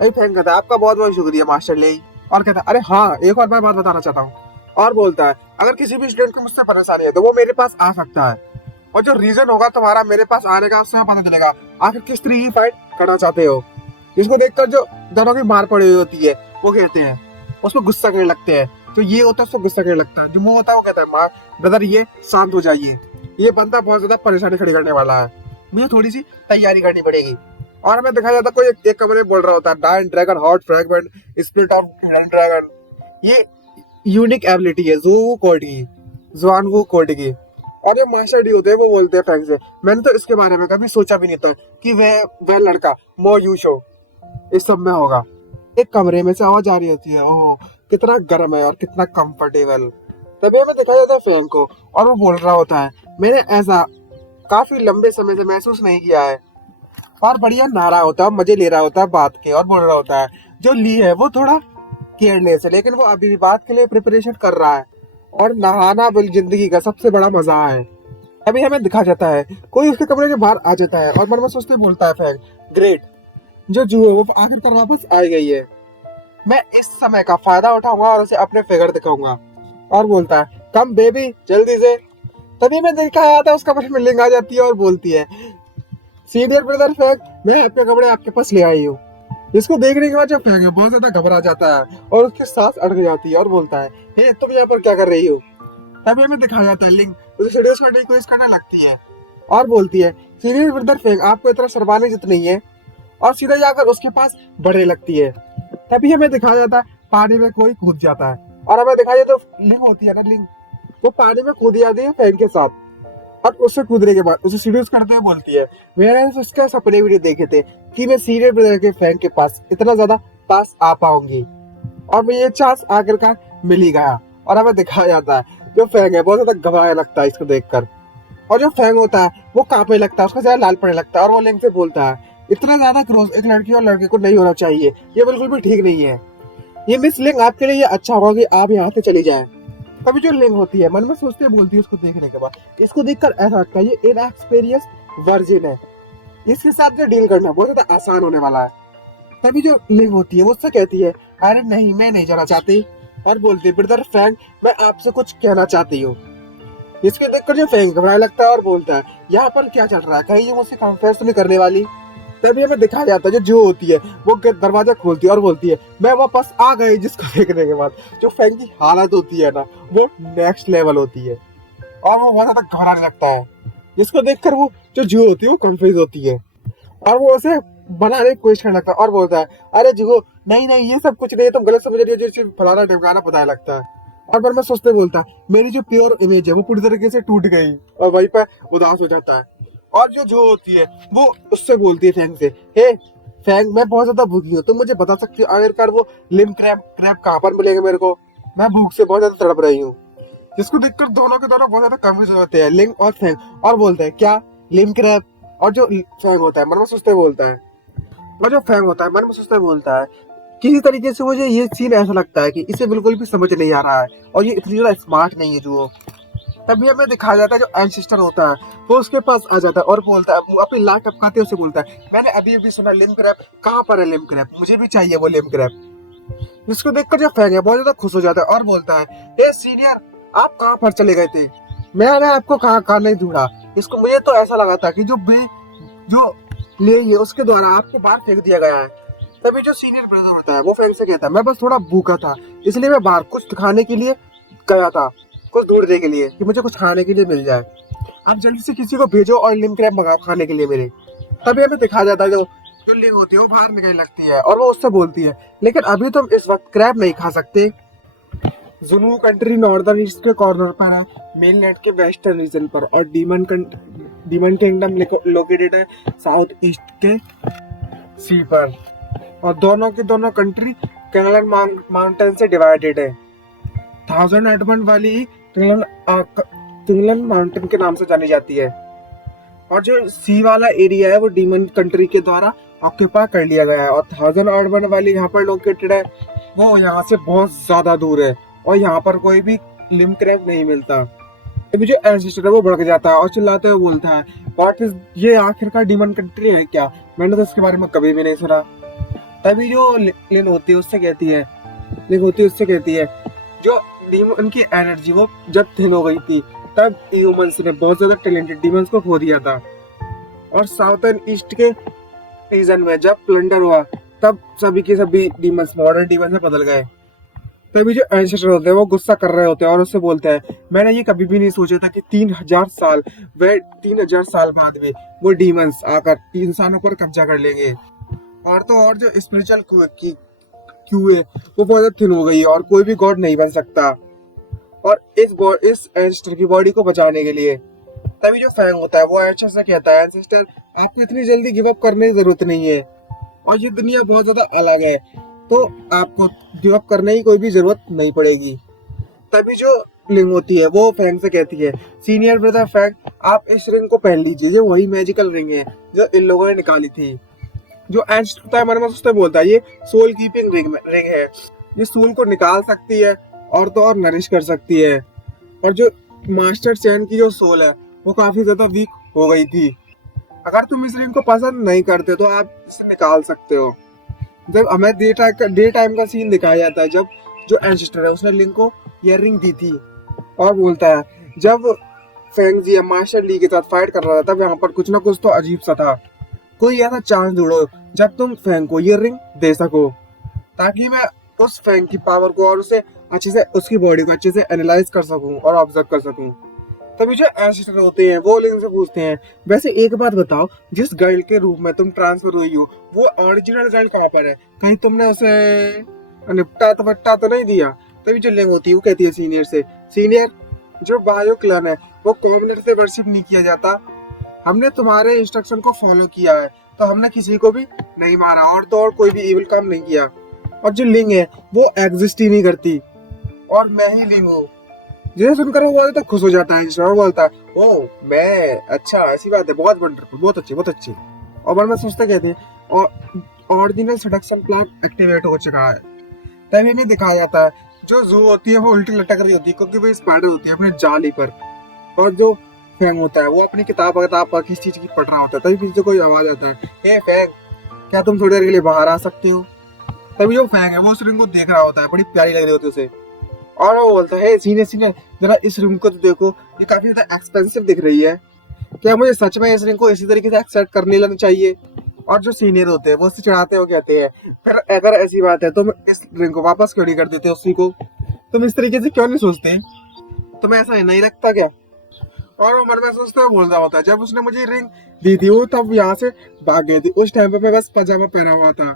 अभी फैंग कहता है आपका बहुत बहुत शुक्रिया मास्टर ली। और कहता है अरे हाँ एक और मैं बात बताना चाहता हूँ। और बोलता है अगर किसी भी स्टूडेंट को मुझसे परेशानी है तो वो मेरे पास आ सकता है और जो रीजन होगा तुम्हारा मेरे पास आने का उससे पता चलेगा आखिर किस तरह की फाइट करना चाहते हो। इसको देखकर जो दोनों की मार पड़ी हुई होती है वो कहते हैं उसको गुस्सा करने लगते हैं। तो ये होता है उसको गुस्सा करने लगता है, जो मुंह होता है वो कहता है माँ ब्रदर ये शांत हो जाइए, ये बंदा बहुत ज्यादा परेशानी खड़ी करने वाला है, मुझे थोड़ी सी तैयारी करनी पड़ेगी। और हमें दिखाया जाता है कोई एक कमरे में बोल रहा होता है nine dragon hot fragment spirit of hidden dragon. ये यूनिक एबिलिटी है जुआनवू कोड की। और जो मास्टर डी होते हैं वो बोलते हैं फैंग से मैंने तो इसके बारे में कभी सोचा भी नहीं था कि वह लड़का मो यूशो इस सब में होगा। एक कमरे में से आवाज आ रही होती है ओह कितना गर्म है और कितना कंफर्टेबल। तभी हमें दिखाया जाता है फैंग को और वो बोल रहा होता है मैंने ऐसा काफी लंबे समय से महसूस नहीं किया है। और बढ़िया नहा होता है, मजे ले रहा होता है बात के और बोल रहा होता है जो ली है वो थोड़ा केयरलेस है लेकिन वो अभी भी बात के लिए प्रिपरेशन कर रहा है और नहाना जिंदगी का सबसे बड़ा मजा है। अभी हमें दिखा जाता है कोई उसके कमरे के बाहर आ जाता है और मन में सोचते बोलता है फैंग ग्रेट जो जू है वो आखिरकार वापस आ गई है, मैं इस समय का फायदा उठाऊंगा और उसे अपने फिगर दिखाऊंगा। और बोलता है कम बेबी जल्दी से। तभी मैं दिखाया था उसका बस मिलिंग आ जाती है और बोलती है सीनियर ब्रदर फैंग मैं अपने कपड़े आपके पास ले आई हूँ। इसको देखने के बाद जो फैंग है बहुत ज्यादा घबरा जाता है और उसकी सांस अटक जाती है और बोलता है हे तुम यहाँ पर क्या कर रही हो। तभी हमें दिखाया जाता है लिंग उसे सीरियस करने की कोशिश करने लगती है और बोलती है सीनियर ब्रदर फैंग आपको इतना शर्माने जितनी है और सीधा जाकर उसके पास बढ़ने लगती है। तभी हमें दिखाया जाता है पानी में कोई कूद जाता है और हमें दिखाया जाता है लिंग होती है ना लिंग वो पानी में कूद जाती है फैंग के साथ। और उससे कूदने के बाद उसे सीरियस करते हुए बोलती है मैंने उसके सपने भी देखे थे कि मैं सीनियर ब्रदर के फैंग के पास इतना ज्यादा पास आ पाऊंगी और मैं ये चांस आखिरकार मिल ही गया। और हमें दिखाया जाता है जो फैंग है बहुत ज्यादा घबराने लगता है इसको देखकर और जो फैंग होता है वो कांपने लगता है, उसका चेहरा लाल पड़ने लगता है और वो लिंग से बोलता है इतना ज्यादा क्लोज एक लड़की और लड़के को नहीं होना चाहिए, ये बिल्कुल भी ठीक नहीं है। ये मिस लिंग आपके लिए ये अच्छा होगा कि आप यहाँ से चली जाएं। तभी जो लिंग होती है मन में सोचते बोलती है उसको देखने के बाद इसको देखकर ऐसा लगता है ये इनएक्सपीरियंस वर्जिन है इसके साथ जो डील करना बहुत ज्यादा आसान होने वाला है। तभी जो लिंग होती है वो उससे कहती है अरे नहीं मैं नहीं जाना चाहती, और बोलती है ब्रदर फ्रैंक मैं आपसे कुछ कहना चाहती हूँ। इसको देखकर जो फ्रैंक घबराने लगता है और बोलता है यहाँ पर क्या चल रहा है, कहीं ये मुझसे कन्फेस तो नहीं करने वाली। तभी हमें दिखाया जाता है जो जो होती है वो दरवाजा खोलती है और बोलती है मैं वापस आ गई। जिसको देखने के बाद जो फ्रैंक की हालत होती है ना वो नेक्स्ट लेवल होती है और वो बहुत ज्यादा घबराने लगता है। जिसको देखकर वो जो होती है वो कंफ्यूज होती है और वो उसे बनाने की कोशिश करने लगता है और बोलता है अरे जुगो नहीं नहीं ये सब कुछ नहीं है, तुम गलत समझ रही हो, जो सिर्फ फलाना ढमकाना पता लगता है। और पर मैं सोचते बोलता मेरी जो प्योर इमेज है वो पूरी तरीके से टूट गई और वहीं पर उदास हो जाता है। और जो होती है वो उससे बोलती है फैंग से हे फैंग मैं बहुत ज्यादा भूखी हूँ, तुम मुझे बता सकती हो आखिरकार वो लिम क्रैब क्रैब कहाँ पर मिलेगा मेरे को, मैं भूख से बहुत ज्यादा तड़प रही हूँ। जिसको देखकर दोनों के दोनों बहुत ज्यादा कंफ्यूज हो जाते हैं लिम और फैंग और बोलते हैं क्या लिम क्रैब। और जो फैंग होता है मन में सोचते बोलता है, और जो फैंग होता है मन में सोचते बोलता है किसी तरीके से मुझे ये सीन ऐसा लगता है कि इसे बिल्कुल भी समझ नहीं आ रहा है और ये इतनी ज्यादा स्मार्ट नहीं है जो। तभी हमें दिखाया जाता है जो एंसेस्टर होता है वो उसके पास आ जाता है और बोलता है वो अपनी लात टपकाते उसे बोलता है मैंने अभी अभी सुना लिम क्रैब, कहाँ पर है लिम क्रैब, मुझे भी चाहिए वो लिम क्रैब। जिसको देखकर जो फैंग है बहुत ज्यादा खुश हो जाता है और बोलता है ए सीनियर आप कहाँ पर चले गए थे, मैंने आपको कहाँ नहीं ढूंढा। इसको मुझे तो ऐसा लगा था कि जो ले ये उसके द्वारा आपको बाहर फेंक दिया गया है। तभी जो सीनियर ब्रदर होता है वो फैंग से कहता है मैं बस थोड़ा भूखा था इसलिए मैं बाहर कुछ खाने के लिए गया था, कुछ ढूंढने के लिए कि मुझे कुछ खाने के लिए मिल जाए, आप जल्दी से किसी को भेजो और लिम क्रैब मंगाओ खाने के लिए मेरे। तभी हमें दिखाया जाता है जो लिंग होती है वो बाहर निकलने लगती है और वो उससे बोलती है लेकिन अभी तुम इस वक्त क्रैब नहीं खा सकते। जुनू कंट्री नॉर्दर्न ईस्ट के कॉर्नर पर है, मेनलैंड के वेस्टर्न रीजन पर, और डीमन किंगडम लोकेटेड है साउथ ईस्ट के सी पर, और दोनों की दोनों कंट्री कैनलन माउंटेन से डिवाइडेड है। 1000 एडमंड वाली किंगलन माउंटेन के नाम से जानी जाती है। और जो सी वाला एरिया है वो डीमन कंट्री के द्वारा ऑक्यूपाई कर लिया गया है, और 1000 एडमंड वाली यहाँ पर लोकेटेड है वो यहाँ से बहुत ज्यादा दूर है और यहाँ पर कोई भी लिम क्रैब नहीं मिलता। अभी जो एंसेस्टर है वो भड़क जाता है और चिल्लाते हुए बोलता है व्हाट इज ये आखिरकार डीमन कंट्री है क्या, मैंने तो इसके बारे में कभी भी नहीं सुना। तभी जो लिन होती है उससे कहती है जो डीमन की एनर्जी वो जब थिन हो गई थी तब ह्यूमंस ने बहुत ज्यादा टैलेंटेड डीमंस को खो दिया था, और साउथर्न ईस्ट के रीजन में जब प्लंडर हुआ तब सभी के सभी डीमंस मॉडर्न डीमंस में बदल गए। तभी जो एंसेस्टर होते हैं वो गुस्सा कर रहे होते हैं और उससे बोलते हैं मैंने ये कभी भी नहीं सोचा था कि 3000 साल बाद भी वो डीमंस आकर इंसानों पर कब्जा कर लेंगे। और तो और जो स्पिरिचुअल क्यू है वो बहुत थिन हो गई है और कोई भी गॉड नहीं बन सकता और इस एंसेस्टर की बॉडी को बचाने के लिए। तभी जो फैंग होता है वो एंसेस्टर से कहता है एंसेस्टर आपको इतनी जल्दी गिव अप करने की जरूरत नहीं है और ये दुनिया बहुत ज्यादा अलग है तो आपको गिव अप करने की कोई भी जरूरत नहीं पड़ेगी। तभी जो लिंग होती है वो फैंग से कहती है सीनियर ब्रदर फैंग आप इस रिंग को पहन लीजिए, ये वही मैजिकल रिंग है जो इन लोगों ने निकाली थी। जो एंसेस्टर होता है मन में सोचते बोलता है ये सोल कीपिंग रिंग है, ये सोल को निकाल सकती है और तो और नरिश कर सकती है। और जो मास्टर चैन की जो सोल है वो काफी ज्यादा वीक हो गई थी, अगर तुम इस रिंग को पसंद नहीं करते तो आप इसे निकाल सकते हो। जब हमें डे टाइम का सीन दिखाया जाता है जब जो एंसेस्टर है उसने लिंग को ये रिंग दी थी और बोलता है जब फैंग जी मास्टर ली के साथ फाइट कर रहा था तब यहाँ पर कुछ ना कुछ तो अजीब सा था, कोई ऐसा चांस ढूंढो जब तुम फैंग को ये रिंग दे सको ताकि मैं उस फैंग की पावर को और उसे अच्छे से उसकी बॉडी को अच्छे से एनालाइज कर सकूं और ऑब्जर्व कर सकूं। तभी जो एंसेस्टर होते हैं वो लिंग से पूछते हैं वैसे एक बात बताओ जिस गर्ल के रूप में तुम ट्रांसफर हुई हो वो ओरिजिनल गर्ल कहाँ पर है, कहीं तुमने उसे निपटा तो नहीं दिया। तभी जो लिंग होती है वो कहती है सीनियर से सीनियर जो बायो क्लन है वो कॉमनर से वर्शिप नहीं किया जाता, हमने तुम्हारे इंस्ट्रक्शन को फॉलो किया है तो हमने किसी को भी नहीं मारा और तो और कोई भी इविल काम नहीं किया। और जो लिंग है वो एग्जिस्ट ही नहीं करती और मैं ही लिंग हूँ। जिसे सुनकर वो बहुत खुश हो जाता है और बोलता है ओ मैं अच्छा ऐसी बात है, बहुत वंडरफुल, बहुत अच्छी। और मन में सोचते कहते हैं और ओरिजिनल सडक्शन प्लान एक्टिवेट हो चुका है। तभी हमें दिखाया जाता है जो जू होती है वो उल्टी लटक रही होती है क्योंकि वो स्पाइडर होती है अपने जाली पर, और जो फैंग होता है वो अपनी किताब पर किस चीज की पढ़ रहा होता है, तभी पीछे से कोई आवाज आता है, हे फैंग क्या तुम थोड़ी देर के लिए बाहर आ सकते हो। तभी जो फैंग है वो उस रिंग को देख रहा होता है, बड़ी प्यारी लग रही होती है उसे, और वो बोलता है सीने सीने जरा इस रिंग को तो देखो, ये काफी ज्यादा एक्सपेंसिव दिख रही है, क्या मुझे सच में इस रिंग को इसी तरीके से एक्सेप्ट करने लेना चाहिए। और जो सीनियर होते हैं वो उससे चढ़ाते हो कहते हैं, फिर अगर ऐसी बात है तो इस रिंग को वापस क्यों नहीं कर देते उसी को, तुम इस तरीके से क्यों नहीं सोचते, तुम्हें ऐसा नहीं लगता क्या। और वो मन में सोचते हुए बोल रहा होता है, जब उसने मुझे रिंग दी थी वो तब यहाँ से भाग गई थी, उस टाइम पे मैं बस पजामा पहना हुआ था,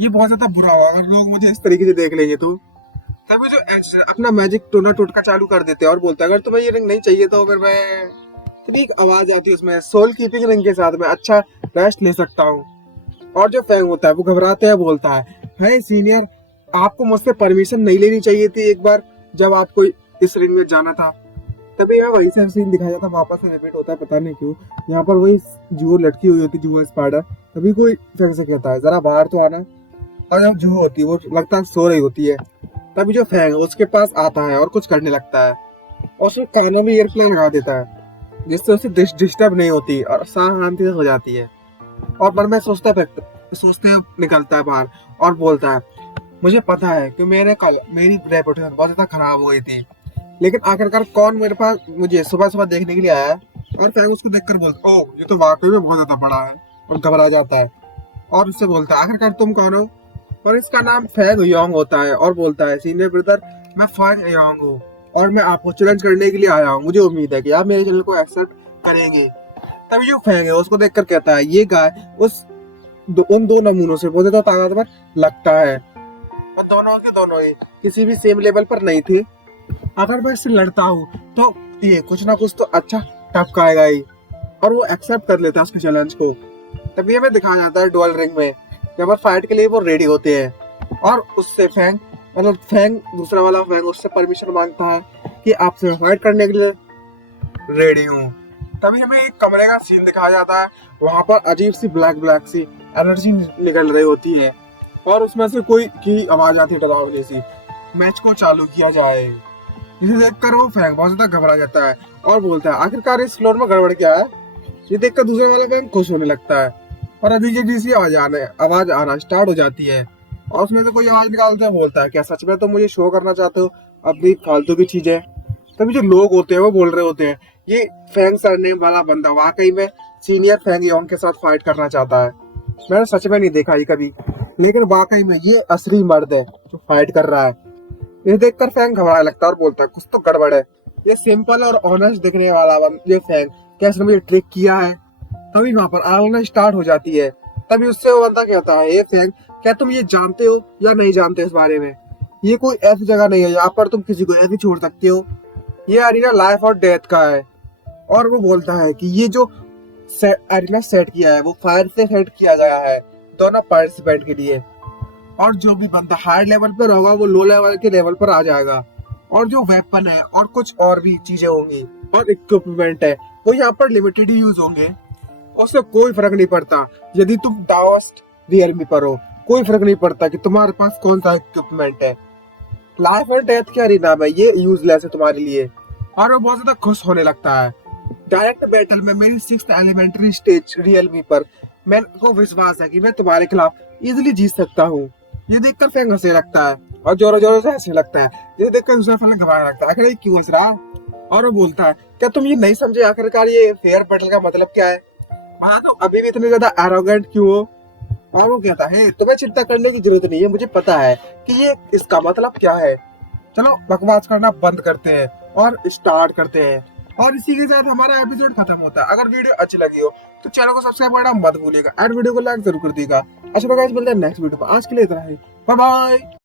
ये बहुत ज्यादा बुरा हुआ अगर लोग मुझे इस तरीके से देख लेंगे तो। तभी जो अपना मैजिक टोना टोटका चालू कर देते हैं और बोलता है अगर तुम्हें ये रिंग नहीं चाहिए तो फिर मैं, तभी एक आवाज आती है उसमें, सोल कीपिंग रिंग के साथ मैं अच्छा रेस्ट ले सकता हूँ। और जो फैंग होता है वो घबराते है, बोलता है सीनियर आपको मुझसे परमिशन नहीं लेनी चाहिए थी एक बार जब आपको इस रिंग में जाना था। तभी यहाँ वही से सीन दिखाया जाता है, वापस से रिपीट होता है, पता नहीं क्यों यहाँ पर वही जुओ लटकी हुई होती है, जुओ स्पाइडर। तभी कोई फैंग से कहता है जरा बाहर तो आना, और जब जुओ होती है वो लगता है सो रही होती है। तभी जो फैंग उसके पास आता है और कुछ करने लगता है और उसके कानों में ईयरप्लेन लगा देता है जिससे उसे डिस्टर्ब नहीं होती और शांति से हो जाती है। और मन में सोचते निकलता है बाहर और बोलता है मुझे पता है कि मेरी रेपुटेशन बहुत ज्यादा खराब हो गई थी, लेकिन आखिरकार कौन मेरे पास मुझे सुबह सुबह देखने के लिए आया है। और फैंग उसको देखकर बोलता ओह ये तो वाकई में बहुत ज्यादा बड़ा है, और घबरा जाता है और उससे बोलता है आखिरकार तुम कौन हो। और इसका नाम फैंग योंग होता है और बोलता है सीनियर ब्रदर मैं फैंग योंग हूँ और मैं आपको चैलेंज करने के लिए आया हूँ, मुझे उम्मीद है कि आप मेरे चैनल को एक्सेप्ट करेंगे। तभी जो फैंग है उसको देखकर कहता है ये गाय उन दो नमूनों से बहुत ज्यादा ताकतवर लगता है, और दोनों के दोनों ही किसी भी सेम लेवल पर नहीं थे, अगर मैं इससे लड़ता हूँ तो ये कुछ ना कुछ तो अच्छा टपकाएगा ही। और वो एक्सेप्ट कर लेता है उसके चैलेंज को। तभी हमें दिखाया जाता है डुअल रिंग में जब फाइट के लिए वो रेडी होते हैं और उससे फैंग दूसरा वाला फैंग उससे परमिशन मांगता है कि आपसे फाइट करने के लिए रेडी हूँ। तभी हमें एक कमरे का सीन दिखाया जाता है, वहां पर अजीब सी ब्लैक सी एनर्जी निकल रही होती है और उसमें से कोई की आवाज आती है डरावनी सी, मैच को चालू किया जाए। जिसे देखकर वो फैंग बहुत ज्यादा घबरा जाता है और बोलता है आखिरकार इस फ्लोर में गड़बड़ क्या है। ये देखकर दूसरे वाला फैंग खुश होने लगता है और अभी जैसी आवाज आना स्टार्ट हो जाती है और उसमें से कोई आवाज निकालता है, बोलता है क्या सच में तो मुझे शो करना चाहते हो अपनी फालतू की चीजें। तभी जो लोग होते हैं वो बोल रहे होते हैं ये फैंग सरनेम वाला बंदा वाकई में सीनियर फैंग योंग के साथ फाइट करना चाहता है, मैंने सच में नहीं देखा ये कभी, लेकिन वाकई में ये असली मर्द है जो फाइट कर रहा है। ये देखकर फैंग घबराने लगता है और बोलता है कुछ तो गड़बड़ है, ये सिंपल और ऑनेस्ट दिखने वाला ये फैंग क्या इसने मुझे ट्रिक किया है। तभी वहां पर आलोचना स्टार्ट हो जाती है। तभी उससे वो बंदा कहता है ये फैंग क्या तुम ये जानते हो या नहीं जानते इस बारे में, ये कोई ऐसी जगह नहीं है यहाँ पर तुम किसी को ऐसे छोड़ सकते हो, ये अरीना लाइफ और डेथ का है। और वो बोलता है कि ये जो अरीना सेट किया है वो फायर से सेट किया गया है दोनों पार्टिसिपेंट के लिए, और जो भी बंदा हाई लेवल पर होगा वो लो लेवल के लेवल पर आ जाएगा, और जो वेपन है और कुछ और भी चीजें होंगी और इक्विपमेंट है वो यहाँ पर लिमिटेड ही यूज होंगे, उससे कोई फर्क नहीं पड़ता यदि तुम डाउस्ट रियलमी पर हो, कोई फर्क नहीं पड़ता कि तुम्हारे पास कौन सा इक्विपमेंट है, लाइफ एंड डेथ क्या अरीना में ये यूजलेस है तुम्हारे लिए। और वो बहुत ज्यादा खुश होने लगता है। डायरेक्ट बैटल में मेरी 6th एलिमेंट्री स्टेज रियलमी पर मेरे को विश्वास है कि मैं तुम्हारे खिलाफ इजिली जीत सकता हूँ। ये देखकर फैंग हंसने लगता है और जोरों जोरों से हंसने लगता है, ये देखकर दूसरा फैंग घबराने लगता है आखिर क्यों हंस रहा। और वो बोलता है क्या तुम ये नहीं समझे आखिरकार ये फेयर बैटल का मतलब क्या है, वहां तो अभी भी इतने ज्यादा एरोगेंट क्यों हो। और वो कहता है तुम्हें चिंता करने की जरूरत नहीं है, मुझे पता है कि ये इसका मतलब क्या है, चलो बकवास करना बंद करते हैं और स्टार्ट करते हैं। और इसी के साथ हमारा एपिसोड खत्म होता है। अगर वीडियो अच्छी लगी हो तो चैनल को सब्सक्राइब करना मत भूलिएगा एंड वीडियो को लाइक जरूर कर दीजिएगा। अच्छा तो गाइस मिलते हैं नेक्स्ट वीडियो में, आज के लिए इतना ही, बाय बाय।